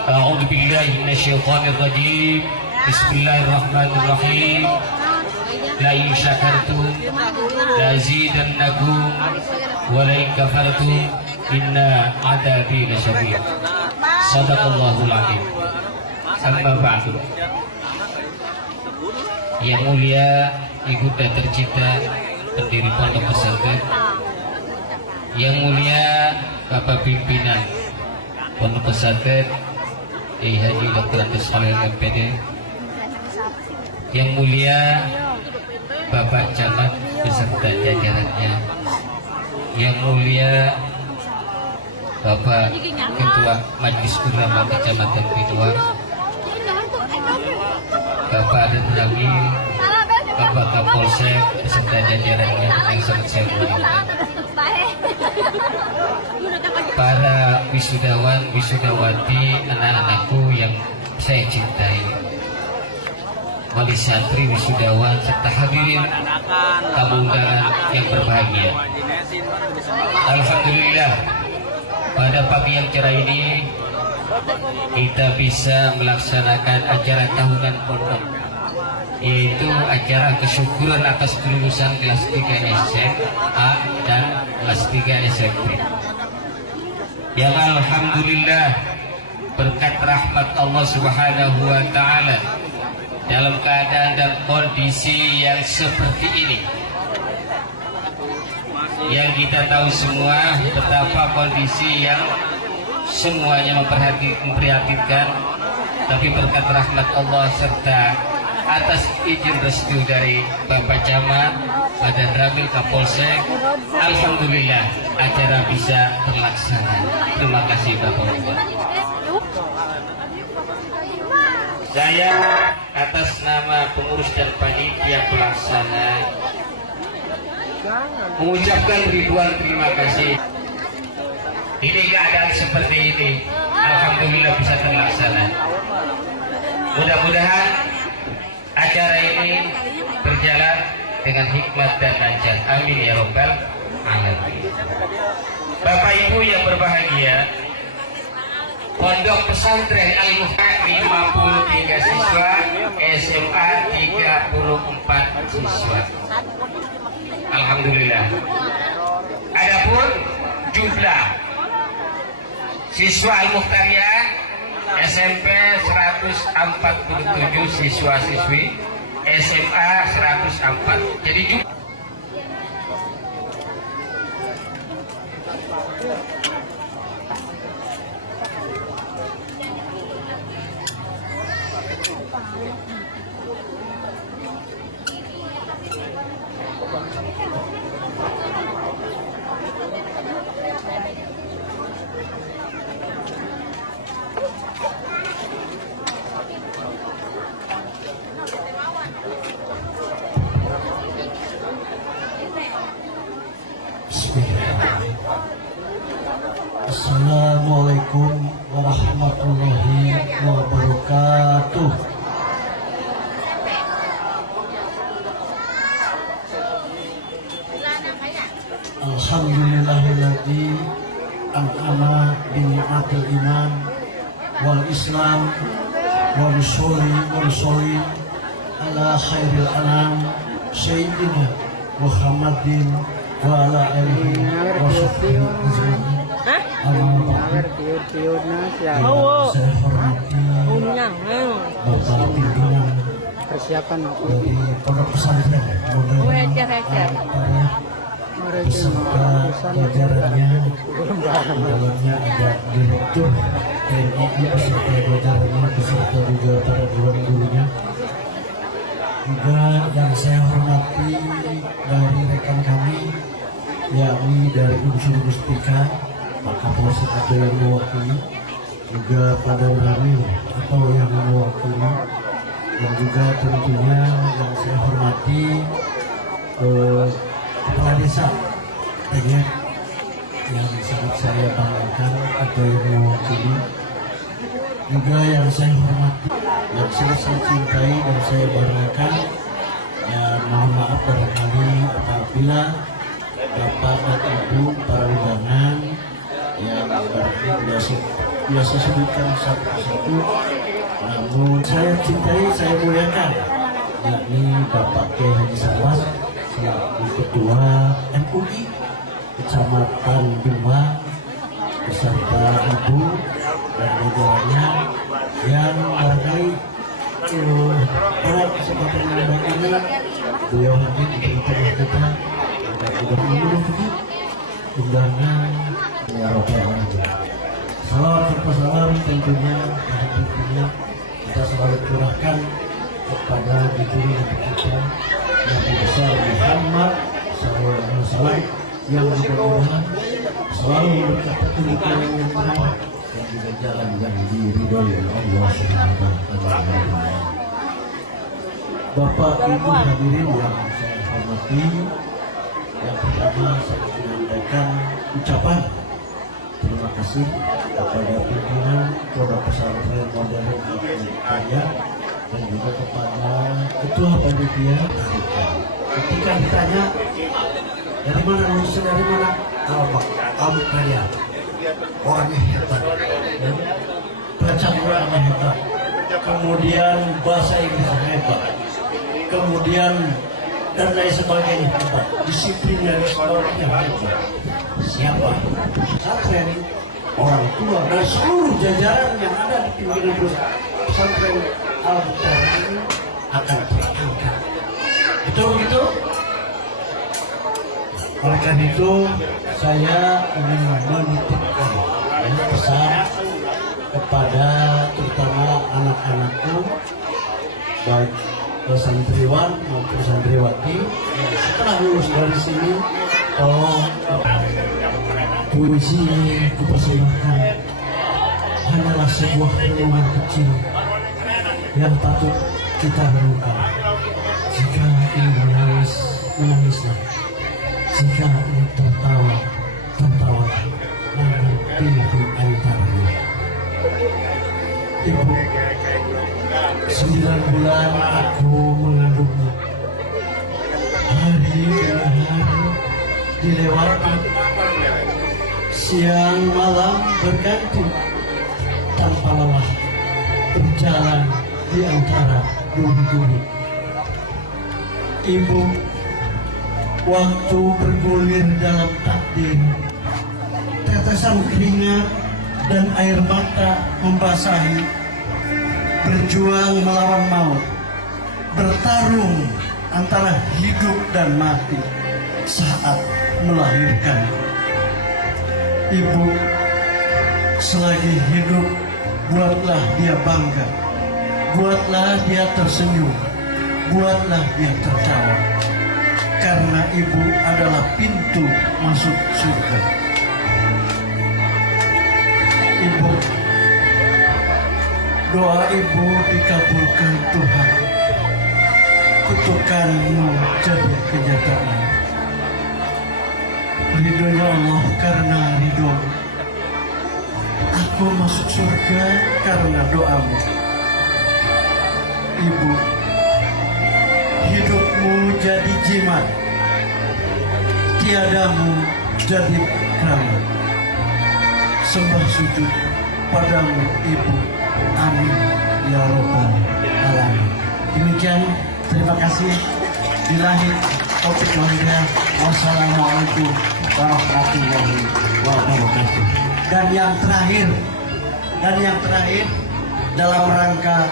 a'udzu billahi minasyaitonir rajim. Bismillahirrahmanirrahim. La in syakartum la azidannakum wa la in kafartum inna 'adzabi lasyadid. Shadaqallahul 'azim. Amma ba'du. Yang mulia Ibu dan tercinta pendiri pondok pesantren, yang mulia Bapak pimpinan pondok pesantren Haji Dr. Andes Khalil MPD, yang mulia Bapak Camat beserta jajarannya, yang mulia Bapak Ketua Majelis Ulama Kecamatan Bituang, Bapak Adendrawil, Bapak Kapolsek beserta jajarannya yang sangat saya muliakan, para wisudawan, wisudawati, anak-anakku yang saya cintai, wali santri, wisudawan, serta hadirin tamu undangan yang berbahagia. Alhamdulillah, pada pagi yang cerah ini kita bisa melaksanakan acara tahunan pondok, yaitu acara kesyukuran atas kelulusan kelas 3 SMA dan kelas 3 SMP, yang alhamdulillah berkat rahmat Allah Subhanahu wa Ta'ala dalam keadaan dan kondisi yang seperti ini, yang kita tahu semua betapa kondisi yang semuanya memprihatinkan, tapi berkat rahmat Allah serta atas izin restu dari Bapak Camat, Badan Ramil, Kapolsek, alhamdulillah acara bisa terlaksana. Terima kasih Bapak-Bapak. Saya atas nama pengurus dan panitia pelaksana mengucapkan ribuan terima kasih. Ini keadaan seperti ini, alhamdulillah bisa terlaksana. Mudah-mudahan acara ini berjalan dengan hikmat dan lancar. Amin ya rabbal alamin. Bapak Ibu yang berbahagia, Pondok Pesantren Al-Muhtar 53 siswa, SMA 34 siswa. Alhamdulillah. Adapun jumlah siswa Al-Muhtariyah SMP 147 siswa-siswi, SMA 104. Jadi Assalamualaikum warahmatullahi wabarakatuh. Alhamdulillahilladzi an'ama bi ni'matil iman wal islam wa bisolli ala khairil anam sayyidina Muhammadin wa ala alihi wa sahbihi ajma'in. Saya hormati Bapak pimpinan persiapan dari Pondok Pesantren beserta jajarannya. Dalamnya ada direktur TNI beserta jajarannya, beserta juga para dewan gurunya. juga yang saya hormati dari rekan kami, yakni dari Unsur Mustika, Pak Kapolsek ada yang mewakili, juga pada Ramil atau yang mewakili, dan juga tentunya yang saya hormati Kepala Desa Tengek yang sangat saya banggakan ada yang mewakili, juga yang saya hormati, yang saya cintai dan saya banggakan. Dan mohon maaf barangkali apabila Bapak dan Ibu para undangan yang biasa sebutkan satu persatu, namun saya cintai, saya muliakan, yakni Bapak Kiai Haji Salwas selaku Ketua MUI Kecamatan Jombang beserta Ibu dan jajarannya yang barangkali pada kesempatan yang baik ini beliau hadir di tengah kita dan sudah memenuhi undangan ya Rabbal Alamin. Salam serta salam tentunya kita selalu curahkan kepada diri kita Nabi besar Muhammad SAW yang mudah-mudahan selalu berkata pemikiran yang benar dan juga jalan yang diridhoi oleh Allah Subhanahu wa Ta'ala. Bapak Ibu hadirin yang saya hormati, yang pertama saya menyampaikan ucapan terima kasih kepada pimpinan Pondok Pesantren Modern Al-Karya dan juga kepada Ketua Panitia. Ketika ditanya dari mana lulusan, dari mana, Al-Karya, orangnya hebat, baca Qurannya hebat, kemudian bahasa Inggrisnya hebat, kemudian dan lain sebagainya hebat, disiplinnya dan sebagainya hebat. Siapa? Pesantren, orang tua dan seluruh jajaran yang ada di pimpinan pesantren Al-Karya ini akan terangkat. Betul begitu? Oleh karena itu saya ingin menitipkan pesan kepada terutama anak-anakku, baik santriwan maupun santriwati setelah lulus dari sini, tolong puisi kupersembahkan hanyalah sebuah renungan kecil yang patut kita renungkan. Jika ingin menangis, menangislah. Jika ingin tertawa, tertawalah. Namun pilih antaranya. Ibu, 9 bulan aku mengandungmu. Hari demi hari dilewati, siang malam berganti, tanpa lelah berjalan di antara bumi-bumi. Ibu, waktu bergulir dalam takdir, tetesan keringat dan air mata membasahi, berjuang melawan maut, bertarung antara hidup dan mati saat melahirkan. Ibu, selagi hidup, buatlah dia bangga, buatlah dia tersenyum, buatlah dia tertawa, karena ibu adalah pintu masuk surga. Ibu, doa ibu dikabulkan Tuhan, kutukanmu jadi kenyataan. Ridhonya Allah karena ridho, aku masuk surga karena doamu. Ibu, hidupmu jadi jimat, tiadamu jadi keramat. Sembah sujud padamu ibu, amin ya Rabbal Alamin. Demikian, terima kasih. Billahi taufiq wal hidayah. Wassalamualaikum warahmatullahi wabarakatuh. Dan yang terakhir dalam rangka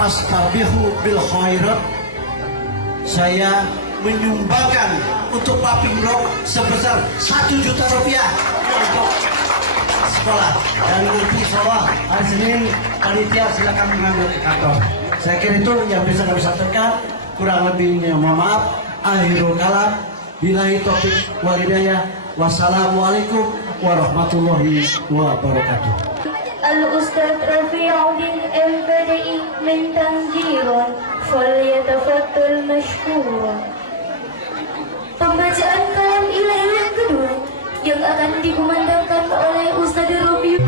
Pastabihu bil khairat, saya menyumbangkan untuk Paping Rock sebesar 1 juta rupiah untuk sekolah. Dan nanti insyaallah hari Senin panitia silakan mengambil ke kantor. Saya kira itu yang bisa kami sampaikan. kurang lebihnya mohon maaf. Akhirul kalam, billahi taufik wal hidayah. Wassalamualaikum warahmatullahi wabarakatuh. Al-Ustaz Rafi'uddin MPDI min Tanjirun falyatafaddal mashkuran. Pembacaan kalam ilahi yang kedua yang akan dikumandangkan oleh Ustaz Rafi'uddin.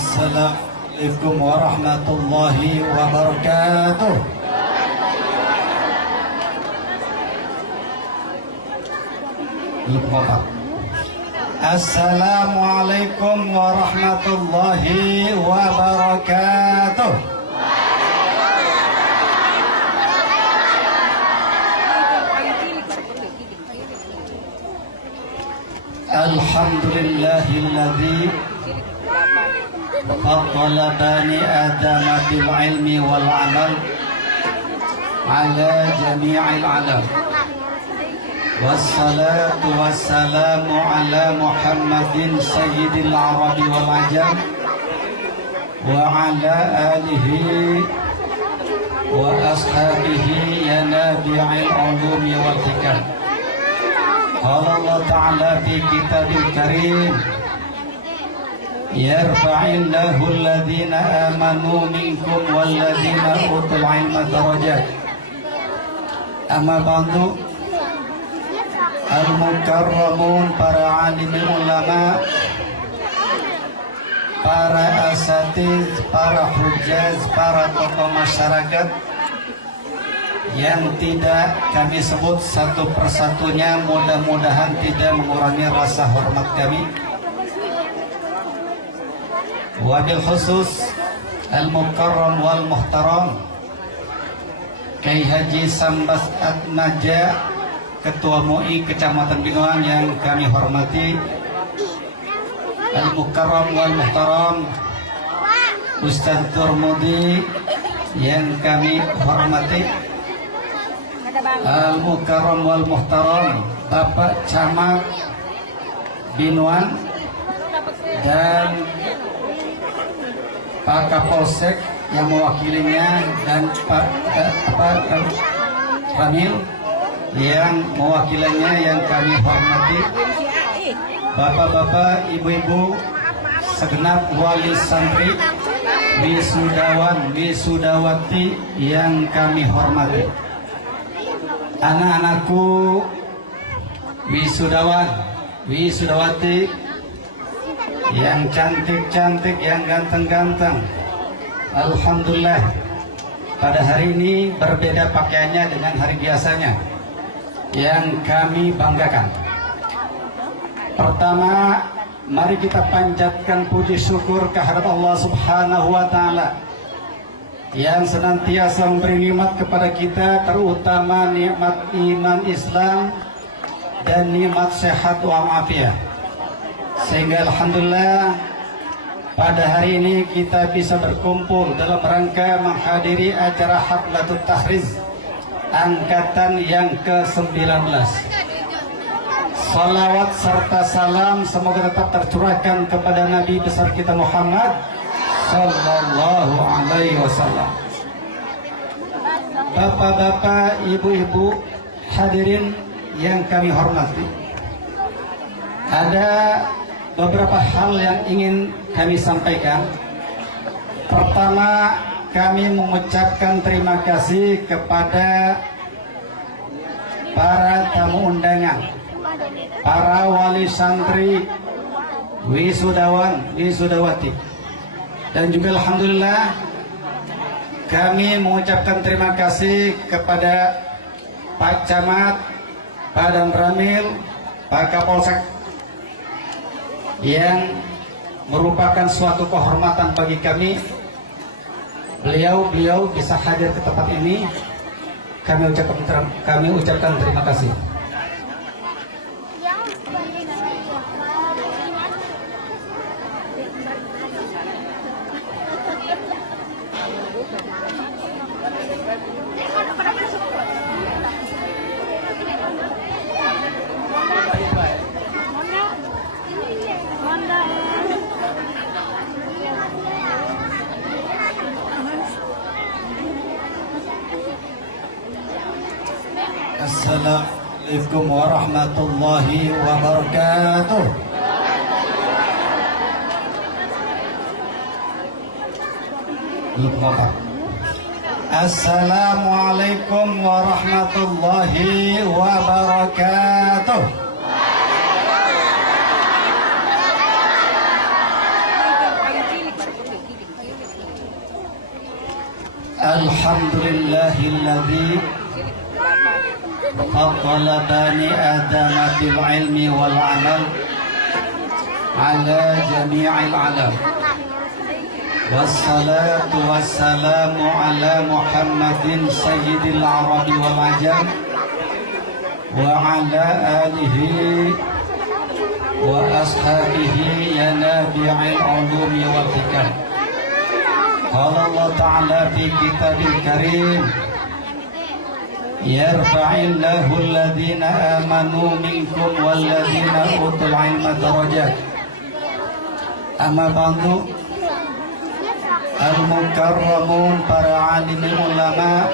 Assalamualaikum warahmatullahi wabarakatuh. Assalamualaikum warahmatullahi wabarakatuh. Alhamdulillahilladzi فضل بني آدم بالعلم والعمل على جميع العالم والصلاة والسلام على محمد سيد العرب والعجم وعلى آله وأصحابه ينابيع العلوم والحكم. قال الله تعالى في كتابه الكريم يرفع الله الذين آمنوا منكم والذين أوتوا العلم درجات. أما بعد al-mukarramun, para alim ulama, para asatiz, para hujjaz, para tokoh masyarakat yang tidak kami sebut satu persatunya, mudah-mudahan tidak mengurangi rasa hormat kami. Wabil khusus al-mukarram wal muhtaram Kiai Haji Sambas Atnaja, Ketua MUI Kecamatan Binoang yang kami hormati, al-mukarram wal muhtaram Ustaz Turmudi yang kami hormati, al-mukarram wal muhtaram Bapak Camat Binoang dan Pak Kapolsek yang mewakilinya dan Pak Ramil yang mewakilnya yang kami hormati, bapak-bapak, ibu-ibu, segenap wali santri, wisudawan, wisudawati yang kami hormati, anak-anakku wisudawan, wisudawati yang cantik-cantik, yang ganteng-ganteng. Alhamdulillah, pada hari ini berbeda pakaiannya dengan hari biasanya, yang kami banggakan. Pertama, mari kita panjatkan puji syukur kehadirat Allah Subhanahu wa taala yang senantiasa memberi nikmat kepada kita, terutama nikmat iman Islam dan nikmat sehat walafiat. Sehingga alhamdulillah pada hari ini kita bisa berkumpul dalam rangka menghadiri acara Haflatul Tahriz angkatan yang ke-19. Salawat serta salam semoga tetap tercurahkan kepada Nabi besar kita Muhammad Sallallahu Alaihi Wasallam. Bapak-bapak, ibu-ibu, hadirin yang kami hormati, ada beberapa hal yang ingin kami sampaikan. Pertama, kami mengucapkan terima kasih kepada para tamu undangan, para wali santri, wisudawan, wisudawati, dan juga alhamdulillah kami mengucapkan terima kasih kepada Pak Camat, Pak Dan Ramil, Pak Kapolsek, yang merupakan suatu kehormatan bagi kami. Beliau bisa hadir ke tempat ini. Kami ucapkan terima kasih. Assalamualaikum warahmatullahi wabarakatuh. Assalamualaikum warahmatullahi wabarakatuh. Alhamdulillahilladzi فضل بني آدم بالعلم والعمل على جميع العالم والصلاة والسلام على محمد سيد العرب والعجم وعلى آله وأصحابه ينابيع العلوم والحكم. قال الله تعالى في كتابه الكريم يرفع الله الذين آمنوا منكم والذين أوتوا العلم درجات. أما بعد, al-mukarramun, para alim ulama,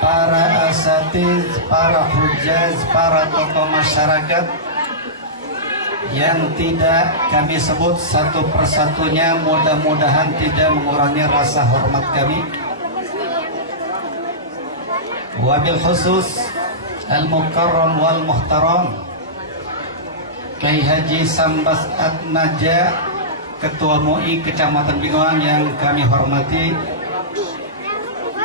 para asatiz, para hujjaj, para tokoh masyarakat yang tidak kami sebut satu persatunya, mudah-mudahan tidak mengurangi rasa hormat kami. Wabil khusus al-mukarram wal muhtaram Kiai Haji Sambas Atnaja, Ketua MUI Kecamatan Bingoang yang kami hormati,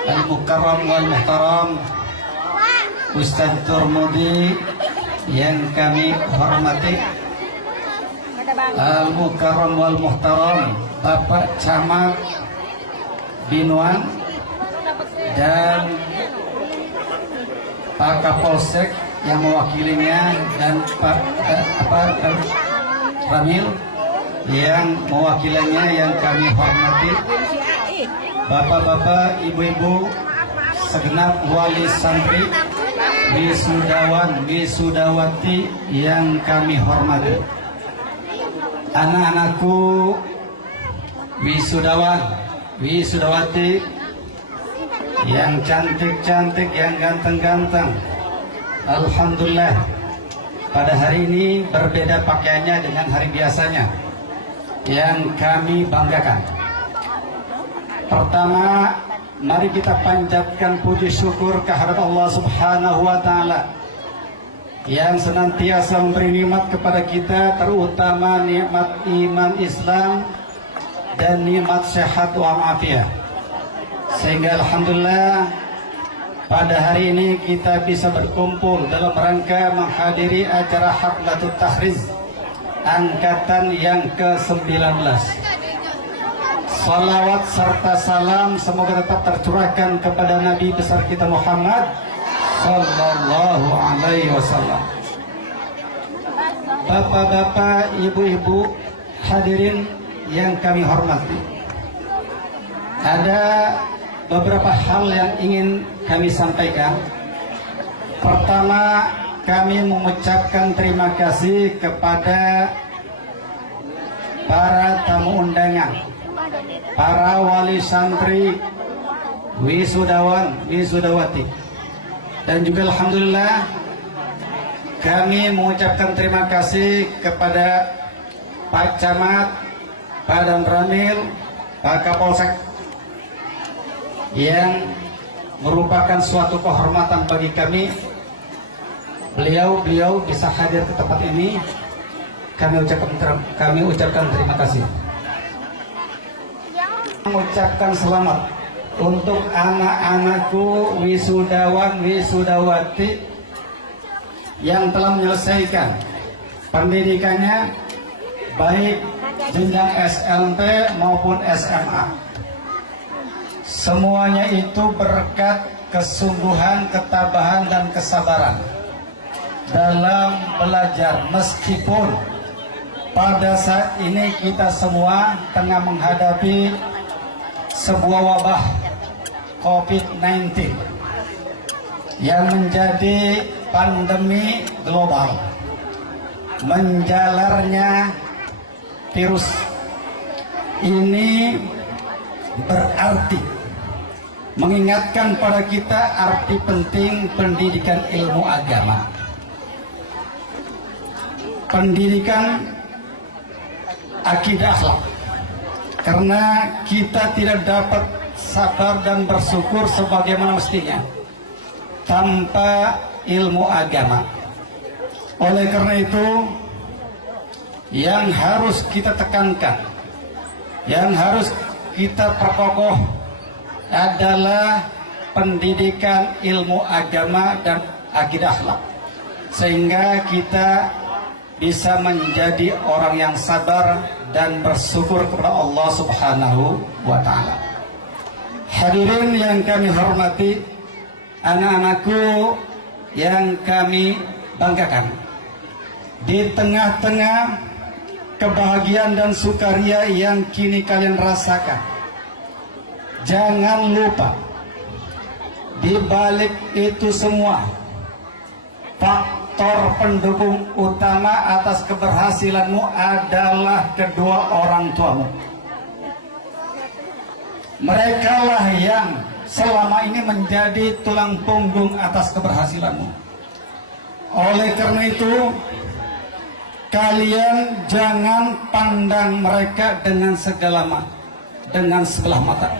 al-mukarram wal muhtaram Ustaz Turmudi yang kami hormati, al-mukarram wal muhtaram Bapak Camat Binuan dan Pak Kapolsek yang mewakilinya, dan Pak Ramil yang mewakilnya yang kami hormati, bapak-bapak, ibu-ibu, segenap wali santri, wisudawan, wisudawati yang kami hormati, anak-anakku wisudawan, wisudawati yang cantik-cantik, yang ganteng-ganteng. Alhamdulillah, pada hari ini berbeda pakaiannya dengan hari biasanya, yang kami banggakan. Pertama, mari kita panjatkan puji syukur kehadirat Allah Subhanahu wa taala yang senantiasa memberi nikmat kepada kita, terutama nikmat iman Islam dan nikmat sehat walafiat. Sehingga alhamdulillah pada hari ini kita bisa berkumpul dalam rangka menghadiri acara Haflatul Tahriz angkatan yang ke-19. Salawat serta salam semoga tetap tercurahkan kepada Nabi besar kita Muhammad Sallallahu Alaihi Wasallam. Bapak-bapak, ibu-ibu, hadirin yang kami hormati, ada beberapa hal yang ingin kami sampaikan. Pertama, kami mengucapkan terima kasih kepada para tamu undangan, para wali santri, wisudawan, wisudawati, dan juga alhamdulillah kami mengucapkan terima kasih kepada Pak Camat, Pak Dan Ramil, Pak Kapolsek, yang merupakan suatu kehormatan bagi kami. Beliau bisa hadir ke tempat ini. Kami ucapkan terima kasih. Mengucapkan selamat untuk anak-anakku wisudawan wisudawati yang telah menyelesaikan pendidikannya baik jenjang SMP maupun SMA. Semuanya itu berkat kesungguhan, ketabahan, dan kesabaran dalam belajar, meskipun pada saat ini kita semua tengah menghadapi sebuah wabah COVID-19 yang menjadi pandemi global. Menjalarnya virus ini berarti mengingatkan pada kita arti penting pendidikan ilmu agama. Pendidikan akidah akhlak, karena kita tidak dapat sabar dan bersyukur sebagaimana mestinya tanpa ilmu agama. Oleh karena itu, yang harus kita tekankan, yang harus kita perkokoh adalah pendidikan ilmu agama dan akidah akhlak, sehingga kita bisa menjadi orang yang sabar dan bersyukur kepada Allah Subhanahu wa Ta'ala. Hadirin yang kami hormati, anak-anakku yang kami banggakan, di tengah-tengah kebahagiaan dan sukaria yang kini kalian rasakan, jangan lupa di balik itu semua faktor pendukung utama atas keberhasilanmu adalah kedua orang tuamu. Merekalah yang selama ini menjadi tulang punggung atas keberhasilanmu. Oleh karena itu, kalian jangan pandang mereka dengan sebelah mata.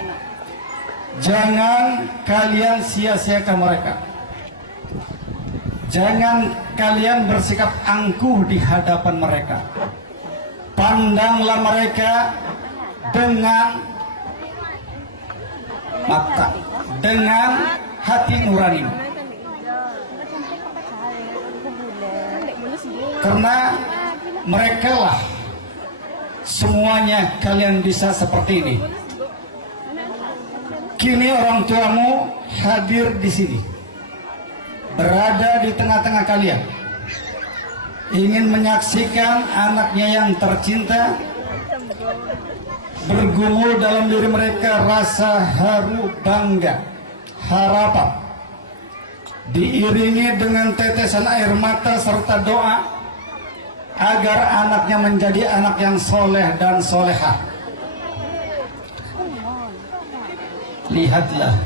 Jangan kalian sia-siakan mereka. Jangan kalian bersikap angkuh di hadapan mereka. Pandanglah mereka dengan mata, dengan hati nurani. Karena merekalah semuanya kalian bisa seperti ini. Kini orang tuamu hadir di sini, berada di tengah-tengah kalian, ingin menyaksikan anaknya yang tercinta bergumul dalam diri mereka rasa haru, bangga, harapan, diiringi dengan tetesan air mata serta doa agar anaknya menjadi anak yang soleh dan solehah. Lihatlah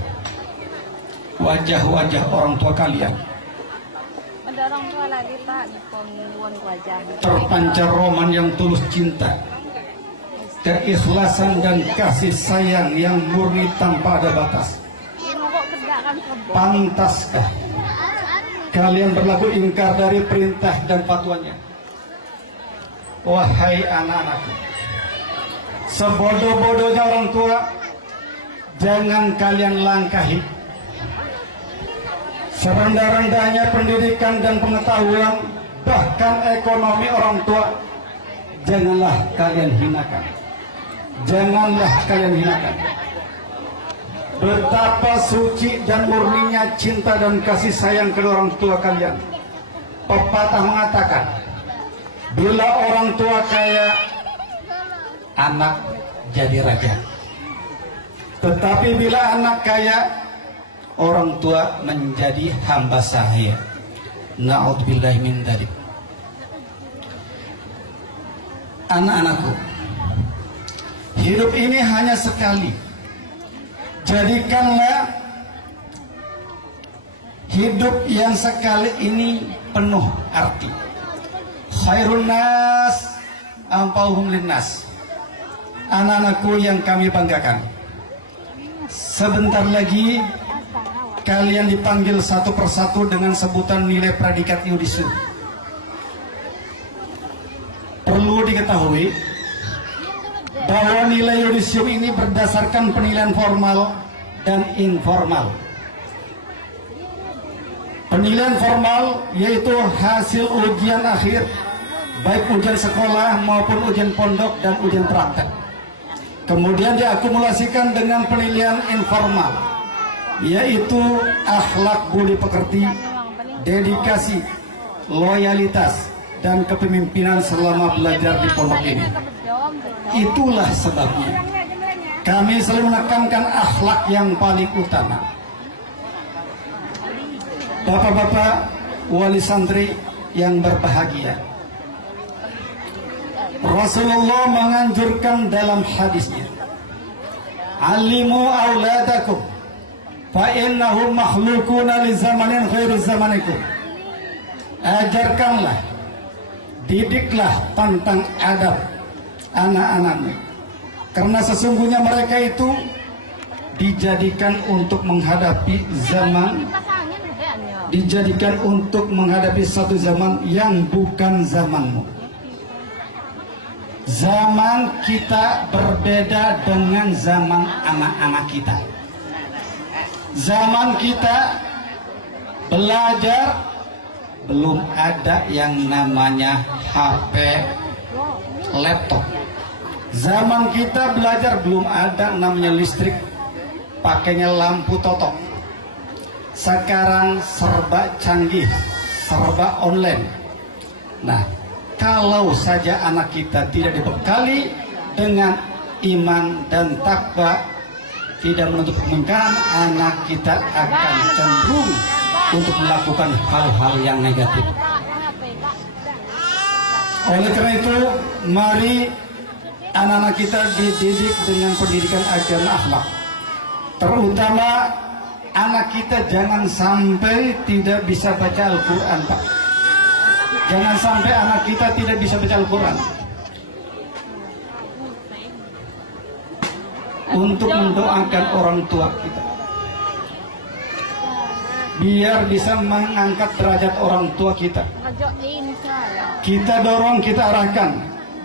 wajah-wajah orang tua kalian, terpancar roman yang tulus cinta, keikhlasan dan kasih sayang yang murni tanpa ada batas. Pantaskah kalian berlaku ingkar dari perintah dan fatwanya? Wahai anak-anakku, sebodoh-bodohnya orang tua jangan kalian langkahi. Serendah-rendahnya pendidikan dan pengetahuan, bahkan ekonomi orang tua, janganlah kalian hinakan. Janganlah kalian hinakan. Betapa suci dan murninya cinta dan kasih sayang kedua orang tua kalian. Pepatah mengatakan, bila orang tua kaya, anak jadi raja. Tetapi bila anak kaya, orang tua menjadi hamba sahaya. Na'udzubillahi min dzalik. Anak-anakku, hidup ini hanya sekali. Jadikanlah hidup yang sekali ini penuh arti. Khairun nas anfa'uhum linnas. Anak-anakku yang kami banggakan, sebentar lagi kalian dipanggil satu persatu dengan sebutan nilai predikat yudisium. Perlu diketahui bahwa nilai yudisium ini berdasarkan penilaian formal dan informal. Penilaian formal yaitu hasil ujian akhir, baik ujian sekolah maupun ujian pondok dan ujian praktek. Kemudian diakumulasikan dengan penilaian informal, yaitu akhlak budi pekerti, dedikasi, loyalitas, dan kepemimpinan selama belajar di pondok ini. Itulah sebabnya kami selalu menekankan akhlak yang paling utama. Bapak-bapak wali santri yang berbahagia, Rasulullah menganjurkan dalam hadisnya, "Alimu auladakum fa innahum makhlukuna li zamanin ghairi zamanikum." Ajarkanlah, didiklah tentang adab anak-anakmu, karena sesungguhnya mereka itu dijadikan untuk menghadapi zaman, dijadikan untuk menghadapi satu zaman yang bukan zamanmu. Zaman kita berbeda dengan zaman anak-anak kita. Zaman kita belajar belum ada yang namanya HP, laptop. Zaman kita belajar belum ada namanya listrik, pakainya lampu totok. Sekarang serba canggih, serba online. Nah, kalau saja anak kita tidak dibekali dengan iman dan takwa, tidak menutup kemungkinan anak kita akan cenderung untuk melakukan hal-hal yang negatif. Oleh karena itu, mari anak-anak kita dididik dengan pendidikan agama akhlak. Terutama anak kita jangan sampai tidak bisa baca Al-Quran, Pak. Jangan sampai anak kita tidak bisa baca Al-Quran. Untuk mendoakan orang tua kita, biar bisa mengangkat derajat orang tua kita. Kita dorong, kita arahkan,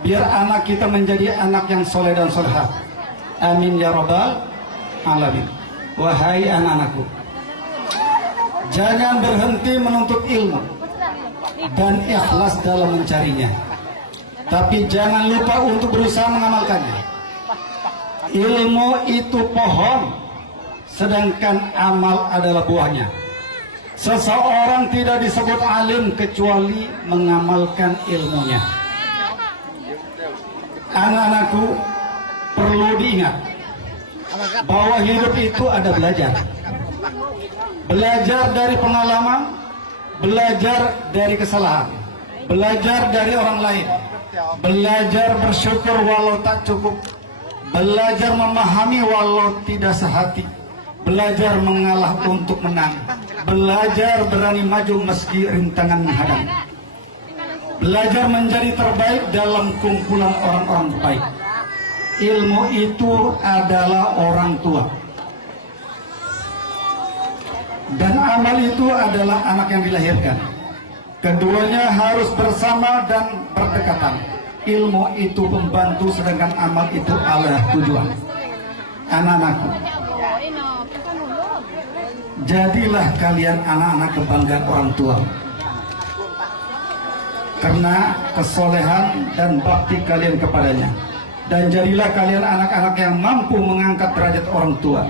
biar anak kita menjadi anak yang soleh dan solehah. Amin ya rabbal alamin. Wahai anak-anakku, jangan berhenti menuntut ilmu dan ikhlas dalam mencarinya, tapi jangan lupa untuk berusaha mengamalkannya. Ilmu itu pohon, sedangkan amal adalah buahnya. Seseorang tidak disebut alim kecuali mengamalkan ilmunya. Anak-anakku, perlu diingat bahwa hidup itu ada belajar. Belajar dari pengalaman, belajar dari kesalahan, belajar dari orang lain, belajar bersyukur walau tak cukup, belajar memahami walau tidak sehati, belajar mengalah untuk menang, belajar berani maju meski rintangan menghadang, belajar menjadi terbaik dalam kumpulan orang-orang baik. Ilmu itu adalah orang tua, dan amal itu adalah anak yang dilahirkan. Keduanya harus bersama dan berdekatan. Ilmu itu membantu, sedangkan amal itu adalah tujuan. Anak-anakku, jadilah kalian anak-anak kebanggaan orang tua. karena kesolehan dan bakti kalian kepadanya. Dan jadilah kalian anak-anak yang mampu mengangkat derajat orang tua.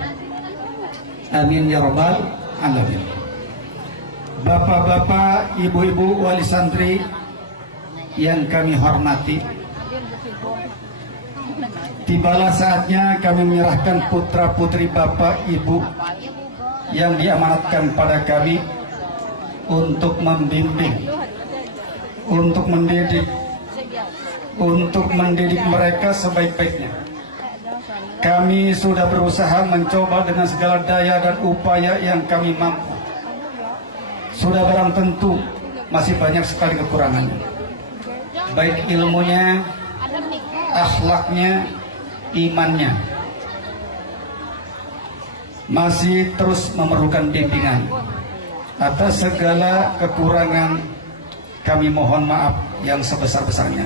Amin ya rabbal alamin. Bapak-bapak, ibu-ibu wali santri yang kami hormati, tibalah saatnya kami menyerahkan putra-putri bapak ibu yang diamanatkan pada kami untuk membimbing, untuk mendidik mereka sebaik-baiknya. Kami sudah berusaha mencoba dengan segala daya dan upaya yang kami mampu. Sudah barang tentu masih banyak sekali kekurangannya, baik ilmunya, akhlaknya, imannya. Masih terus memerlukan bimbingan. Atas segala kekurangan kami mohon maaf yang sebesar-besarnya.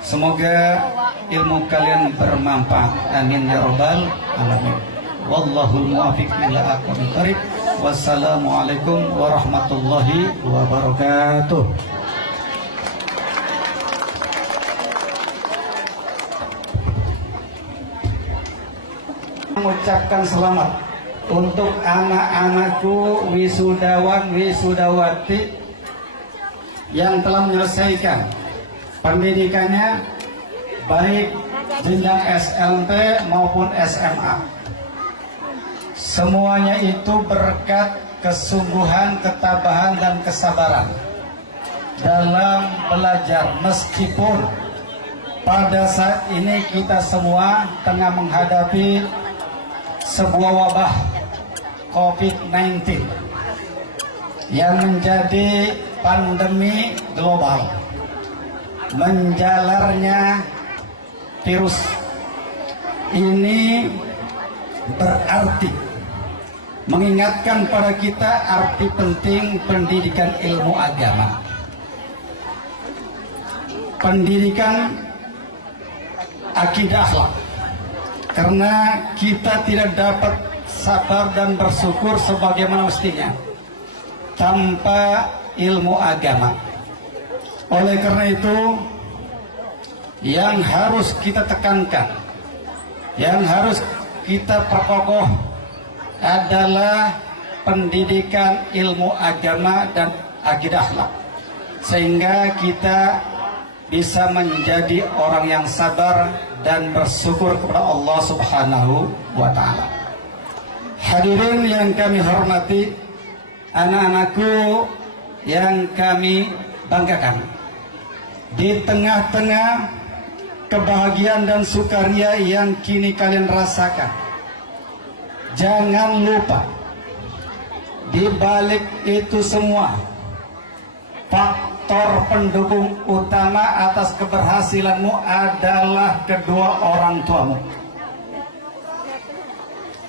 Semoga ilmu kalian bermanfaat. Amin ya rabbal alamin. Wallahul muwaffiq ila aqwamit thoriq. Wassalamualaikum warahmatullahi wabarakatuh. Mengucapkan selamat untuk anak-anakku wisudawan wisudawati yang telah menyelesaikan pendidikannya baik jenjang SMP maupun SMA. Semuanya itu berkat kesungguhan, ketabahan dan kesabaran dalam belajar, meskipun pada saat ini kita semua tengah menghadapi sebuah wabah COVID-19 yang menjadi pandemi global. Menjalarnya virus ini berarti mengingatkan pada kita arti penting pendidikan ilmu agama. Pendidikan akidah akhlak. Karena kita tidak dapat sabar dan bersyukur sebagaimana mestinya tanpa ilmu agama. Oleh karena itu, yang harus kita tekankan, yang harus kita perkokoh adalah pendidikan ilmu agama dan akidah akhlak, sehingga kita bisa menjadi orang yang sabar dan bersyukur kepada Allah Subhanahu wa ta'ala. Hadirin yang kami hormati, anak-anakku yang kami banggakan, di tengah-tengah kebahagiaan dan sukaria yang kini kalian rasakan, jangan lupa di balik itu semua faktor pendukung utama atas keberhasilanmu adalah kedua orang tuamu.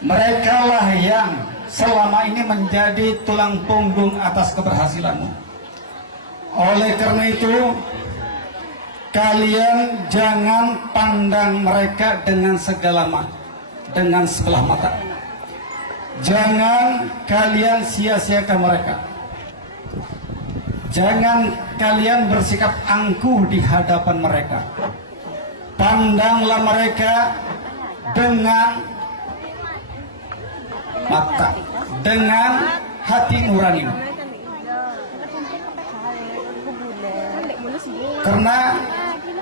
Merekalah yang selama ini menjadi tulang punggung atas keberhasilanmu. Oleh karena itu, kalian jangan pandang mereka dengan dengan sebelah mata. Jangan kalian sia-siakan mereka. Jangan kalian bersikap angkuh di hadapan mereka. Pandanglah mereka dengan mata, dengan hati nurani. Karena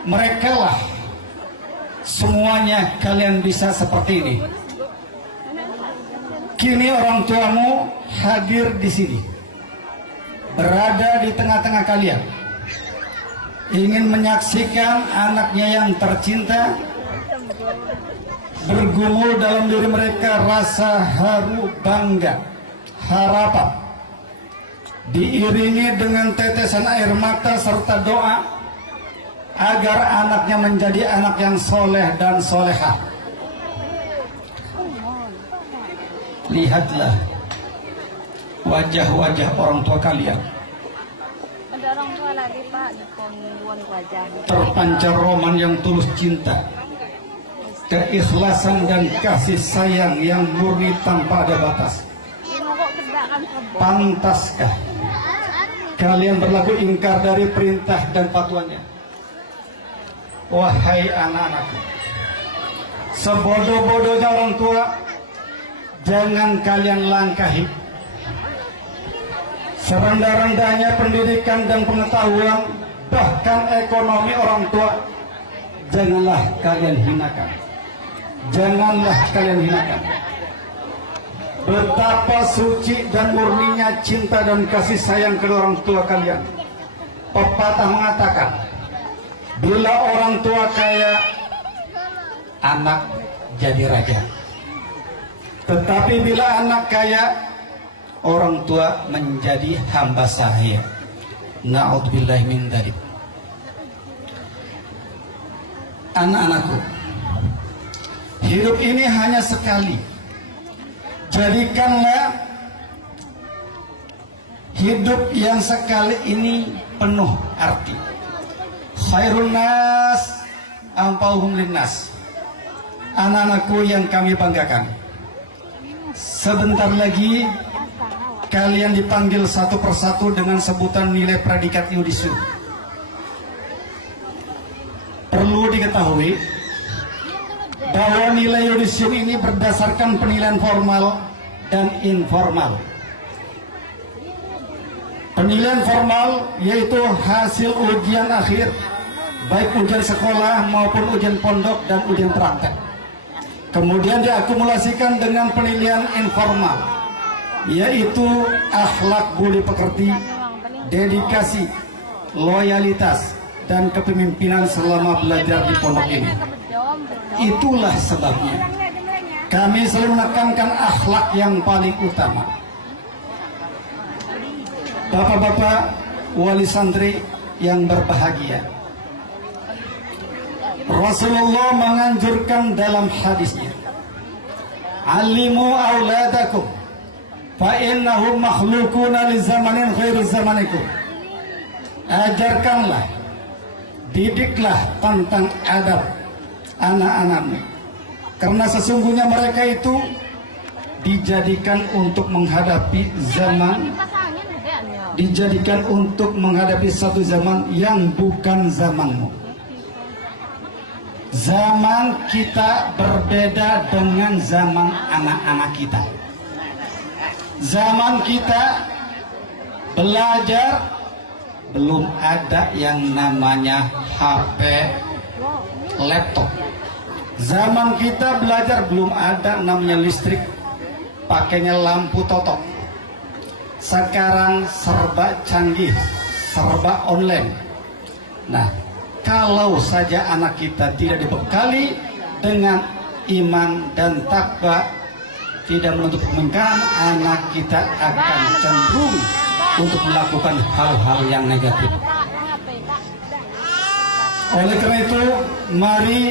merekalah semuanya kalian bisa seperti ini. Kini orang tuamu hadir di sini, berada di tengah-tengah kalian, ingin menyaksikan anaknya yang tercinta bergumul dalam diri mereka rasa haru, bangga, harapan, diiringi dengan tetesan air mata serta doa agar anaknya menjadi anak yang soleh dan solehah. Lihatlah wajah-wajah orang tua kalian, Ada orang tua lagi Pak di pengumuman wajah. terpancar roman yang tulus cinta, keikhlasan dan kasih sayang yang murni tanpa ada batas. Pantaskah kalian berlaku ingkar dari perintah dan fatwanya. Wahai anak-anakku, sebodoh-bodohnya orang tua jangan kalian langkahi. Serendah-rendahnya pendidikan dan pengetahuan, bahkan ekonomi orang tua, janganlah kalian hinakan. Janganlah kalian hinakan. Betapa suci dan murninya cinta dan kasih sayang kedua orang tua kalian. Pepatah mengatakan, bila orang tua kaya, anak jadi raja. Tetapi bila anak kaya, orang tua menjadi hamba sahaya. Na'udzubillahi min dzalik. Anak-anakku, hidup ini hanya sekali. Jadikanlah hidup yang sekali ini penuh arti. Khairun nas anfa'uhum linnas. Anak-anakku yang kami banggakan, sebentar lagi kalian dipanggil satu persatu dengan sebutan nilai predikat yudisium. Perlu diketahui bahwa nilai yudisium ini berdasarkan penilaian formal dan informal. Penilaian formal yaitu hasil ujian akhir, baik ujian sekolah maupun ujian pondok dan ujian praktek. Kemudian diakumulasikan dengan penilaian informal, yaitu akhlak budi pekerti, dedikasi, loyalitas, dan kepemimpinan selama belajar di pondok ini. Itulah sebabnya kami selalu menekankan akhlak yang paling utama. Bapak-bapak wali santri yang berbahagia, Rasulullah menganjurkan dalam hadisnya, alimu auladakum fa innahum makhlukuna li zamanin khairu zamanikum. Ajarkanlah, didiklah tentang adab anak-anakmu, karena sesungguhnya mereka itu dijadikan untuk menghadapi zaman, dijadikan untuk menghadapi satu zaman yang bukan zamanmu. Zaman kita berbeda dengan zaman anak-anak kita. Zaman kita belajar belum ada yang namanya HP, laptop. Zaman kita belajar belum ada namanya listrik, pakainya lampu totok. Sekarang serba canggih, serba online. Nah, kalau saja anak kita tidak dibekali dengan iman dan takwa, tidak menuntut kemungkaran, anak kita akan cenderung untuk melakukan hal-hal yang negatif. Oleh karena itu, mari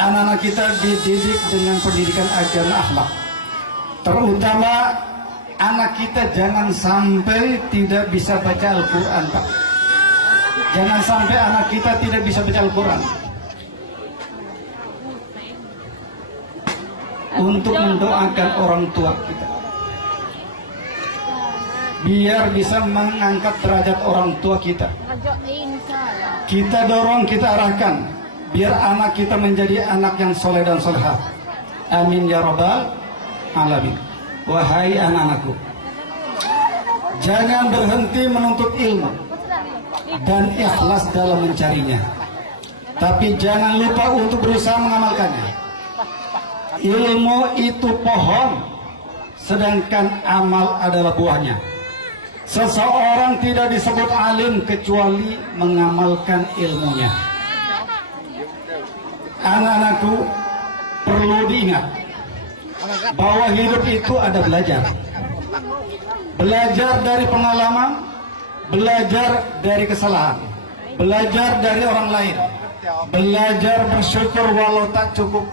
anak-anak kita dididik dengan pendidikan agama akhlak. Terutama anak kita jangan sampai tidak bisa baca Al-Quran, Pak. Jangan sampai anak kita tidak bisa baca Al-Quran. Untuk mendoakan orang tua kita, biar bisa mengangkat derajat orang tua kita. Kita dorong, kita arahkan, biar anak kita menjadi anak yang soleh dan solehah. Amin ya rabbal alamin. Wahai anak-anakku, jangan berhenti menuntut ilmu dan ikhlas dalam mencarinya, tapi jangan lupa untuk berusaha mengamalkannya. Ilmu itu pohon, sedangkan amal adalah buahnya. Seseorang tidak disebut alim kecuali mengamalkan ilmunya. Anak-anakku, perlu diingat bahwa hidup itu ada belajar. Belajar dari pengalaman, belajar dari kesalahan, belajar dari orang lain, belajar bersyukur walau tak cukup,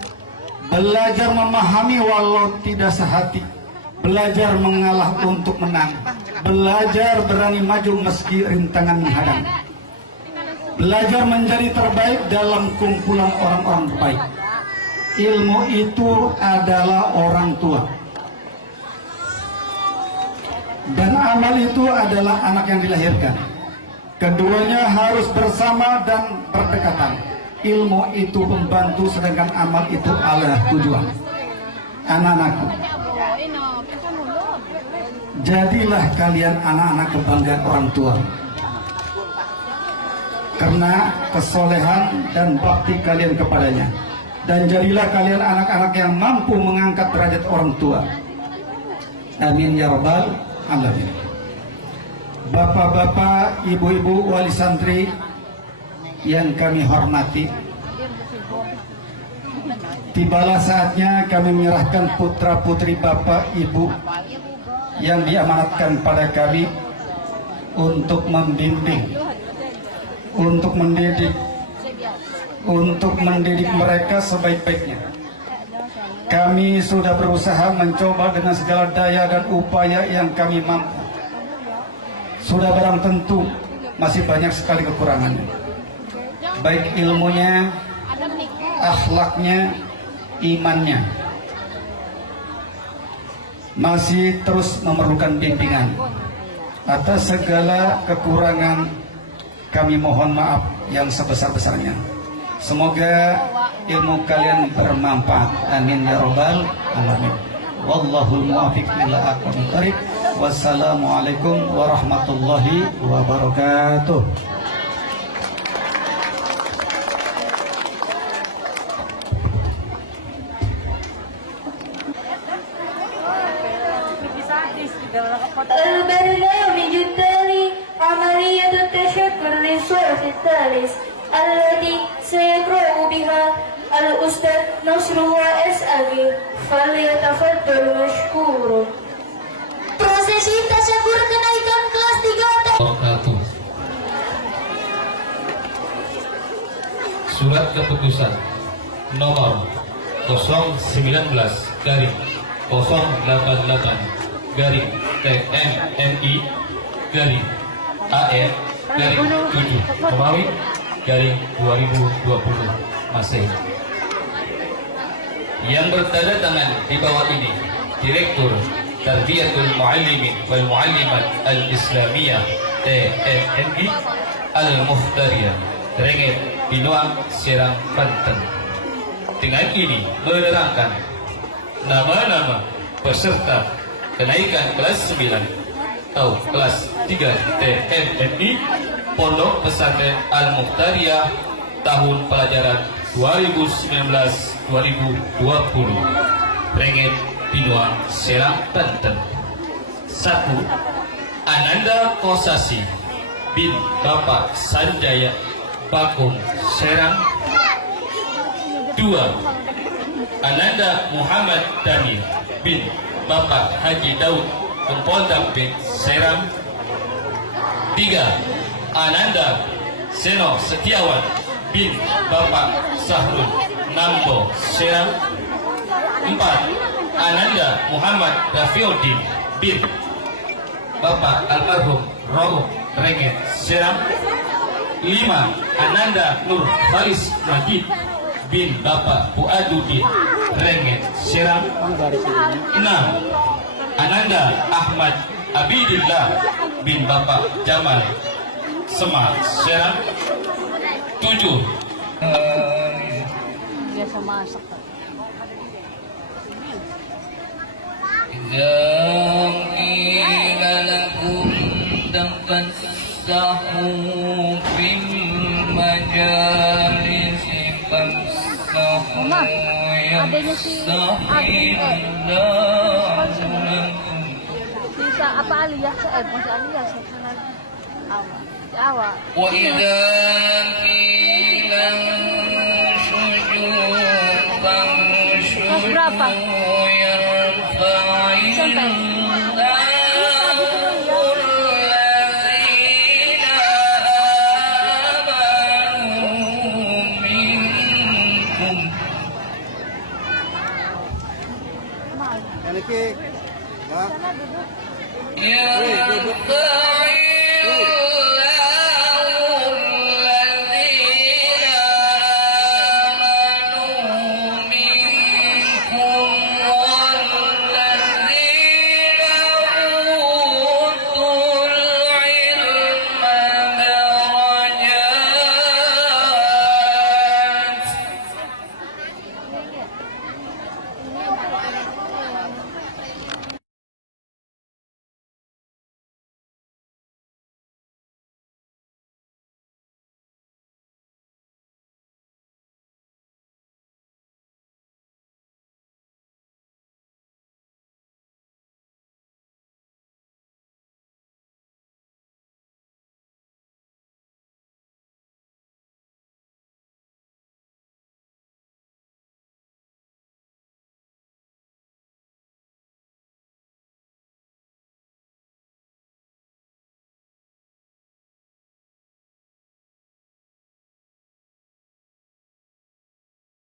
belajar memahami walau tidak sehati, belajar mengalah untuk menang, belajar berani maju meski rintangan menghadang, belajar menjadi terbaik dalam kumpulan orang-orang baik. Ilmu itu adalah orang tua, dan amal itu adalah anak yang dilahirkan. Keduanya harus bersama dan berdekatan. Ilmu itu membantu, sedangkan amal itu adalah tujuan. Anak-anakku, jadilah kalian anak-anak kebanggaan orang tua, karena kesolehan dan bakti kalian kepadanya. Dan jadilah kalian anak-anak yang mampu mengangkat derajat orang tua. Amin ya rabbal alamin. Bapak-bapak, ibu-ibu, wali santri yang kami hormati, tibalah saatnya kami menyerahkan putra-putri bapak ibu yang diamanatkan pada kami untuk membimbing, untuk mendidik mereka sebaik-baiknya. Kami sudah berusaha mencoba dengan segala daya dan upaya yang kami mampu. Sudah barang tentu masih banyak sekali kekurangannya, baik ilmunya, akhlaknya, imannya. Masih terus memerlukan bimbingan. Atas segala kekurangan kami mohon maaf yang sebesar-besarnya. Semoga ilmu kalian bermanfaat. Amin ya rabbal alamin. Wallahul muwaffiq ila aqwamit thoriq. Wassalamualaikum warahmatullahi wabarakatuh. البرنامج التالي عملية التشكر للصف الثالث التي سيقرأ بها الأستاذ نصر وأسأل فليتفضل مشكور. Prosesi tasyakur kenaikan kelas 3 Surat keputusan nomor 019-TNMI-AR-7 Masehi, yang bertanda tangan di bawah ini Direktur Tarbiyatul Muallimin wal Muallimat Al-Islamiyah TNMI Al-Mukhtariyah Rengit Binuang Serang Banten, dengan ini menerangkan nama-nama peserta kenaikan kelas 9 atau kelas 3 TNMI Pondok Pesantren Al-Mukhtariyah tahun pelajaran 2019-2020 Rengit Binuang Serang Banten. 1. Ananda Kosasi bin Bapak Sanjaya Bakung Serang. 2. Ananda Muhammad Dani bin Bapak Haji Daud Kempoldak bin Serang. 3. Ananda Seno Setiawan bin Bapak Sahrul Nambo Serang. 4. Ananda Muhammad Rafiuddin bin Bapak Almarhum Rauf Rengit Serang. 5. Ananda Nur Faris Majid bin Bapak Fuaduddin Rengit Serang. 6. Ananda Ahmad Abidillah bin Bapak Jamal Semar Serang. 7. Biasa masak. إذا قيل لكم تفسحوا في المجالس فافسحوا يفسح الله لكم. Bisa apa aliyah saya masih aliyah saya kenal awal. وإذا قيل انشزوا فانشزوا يا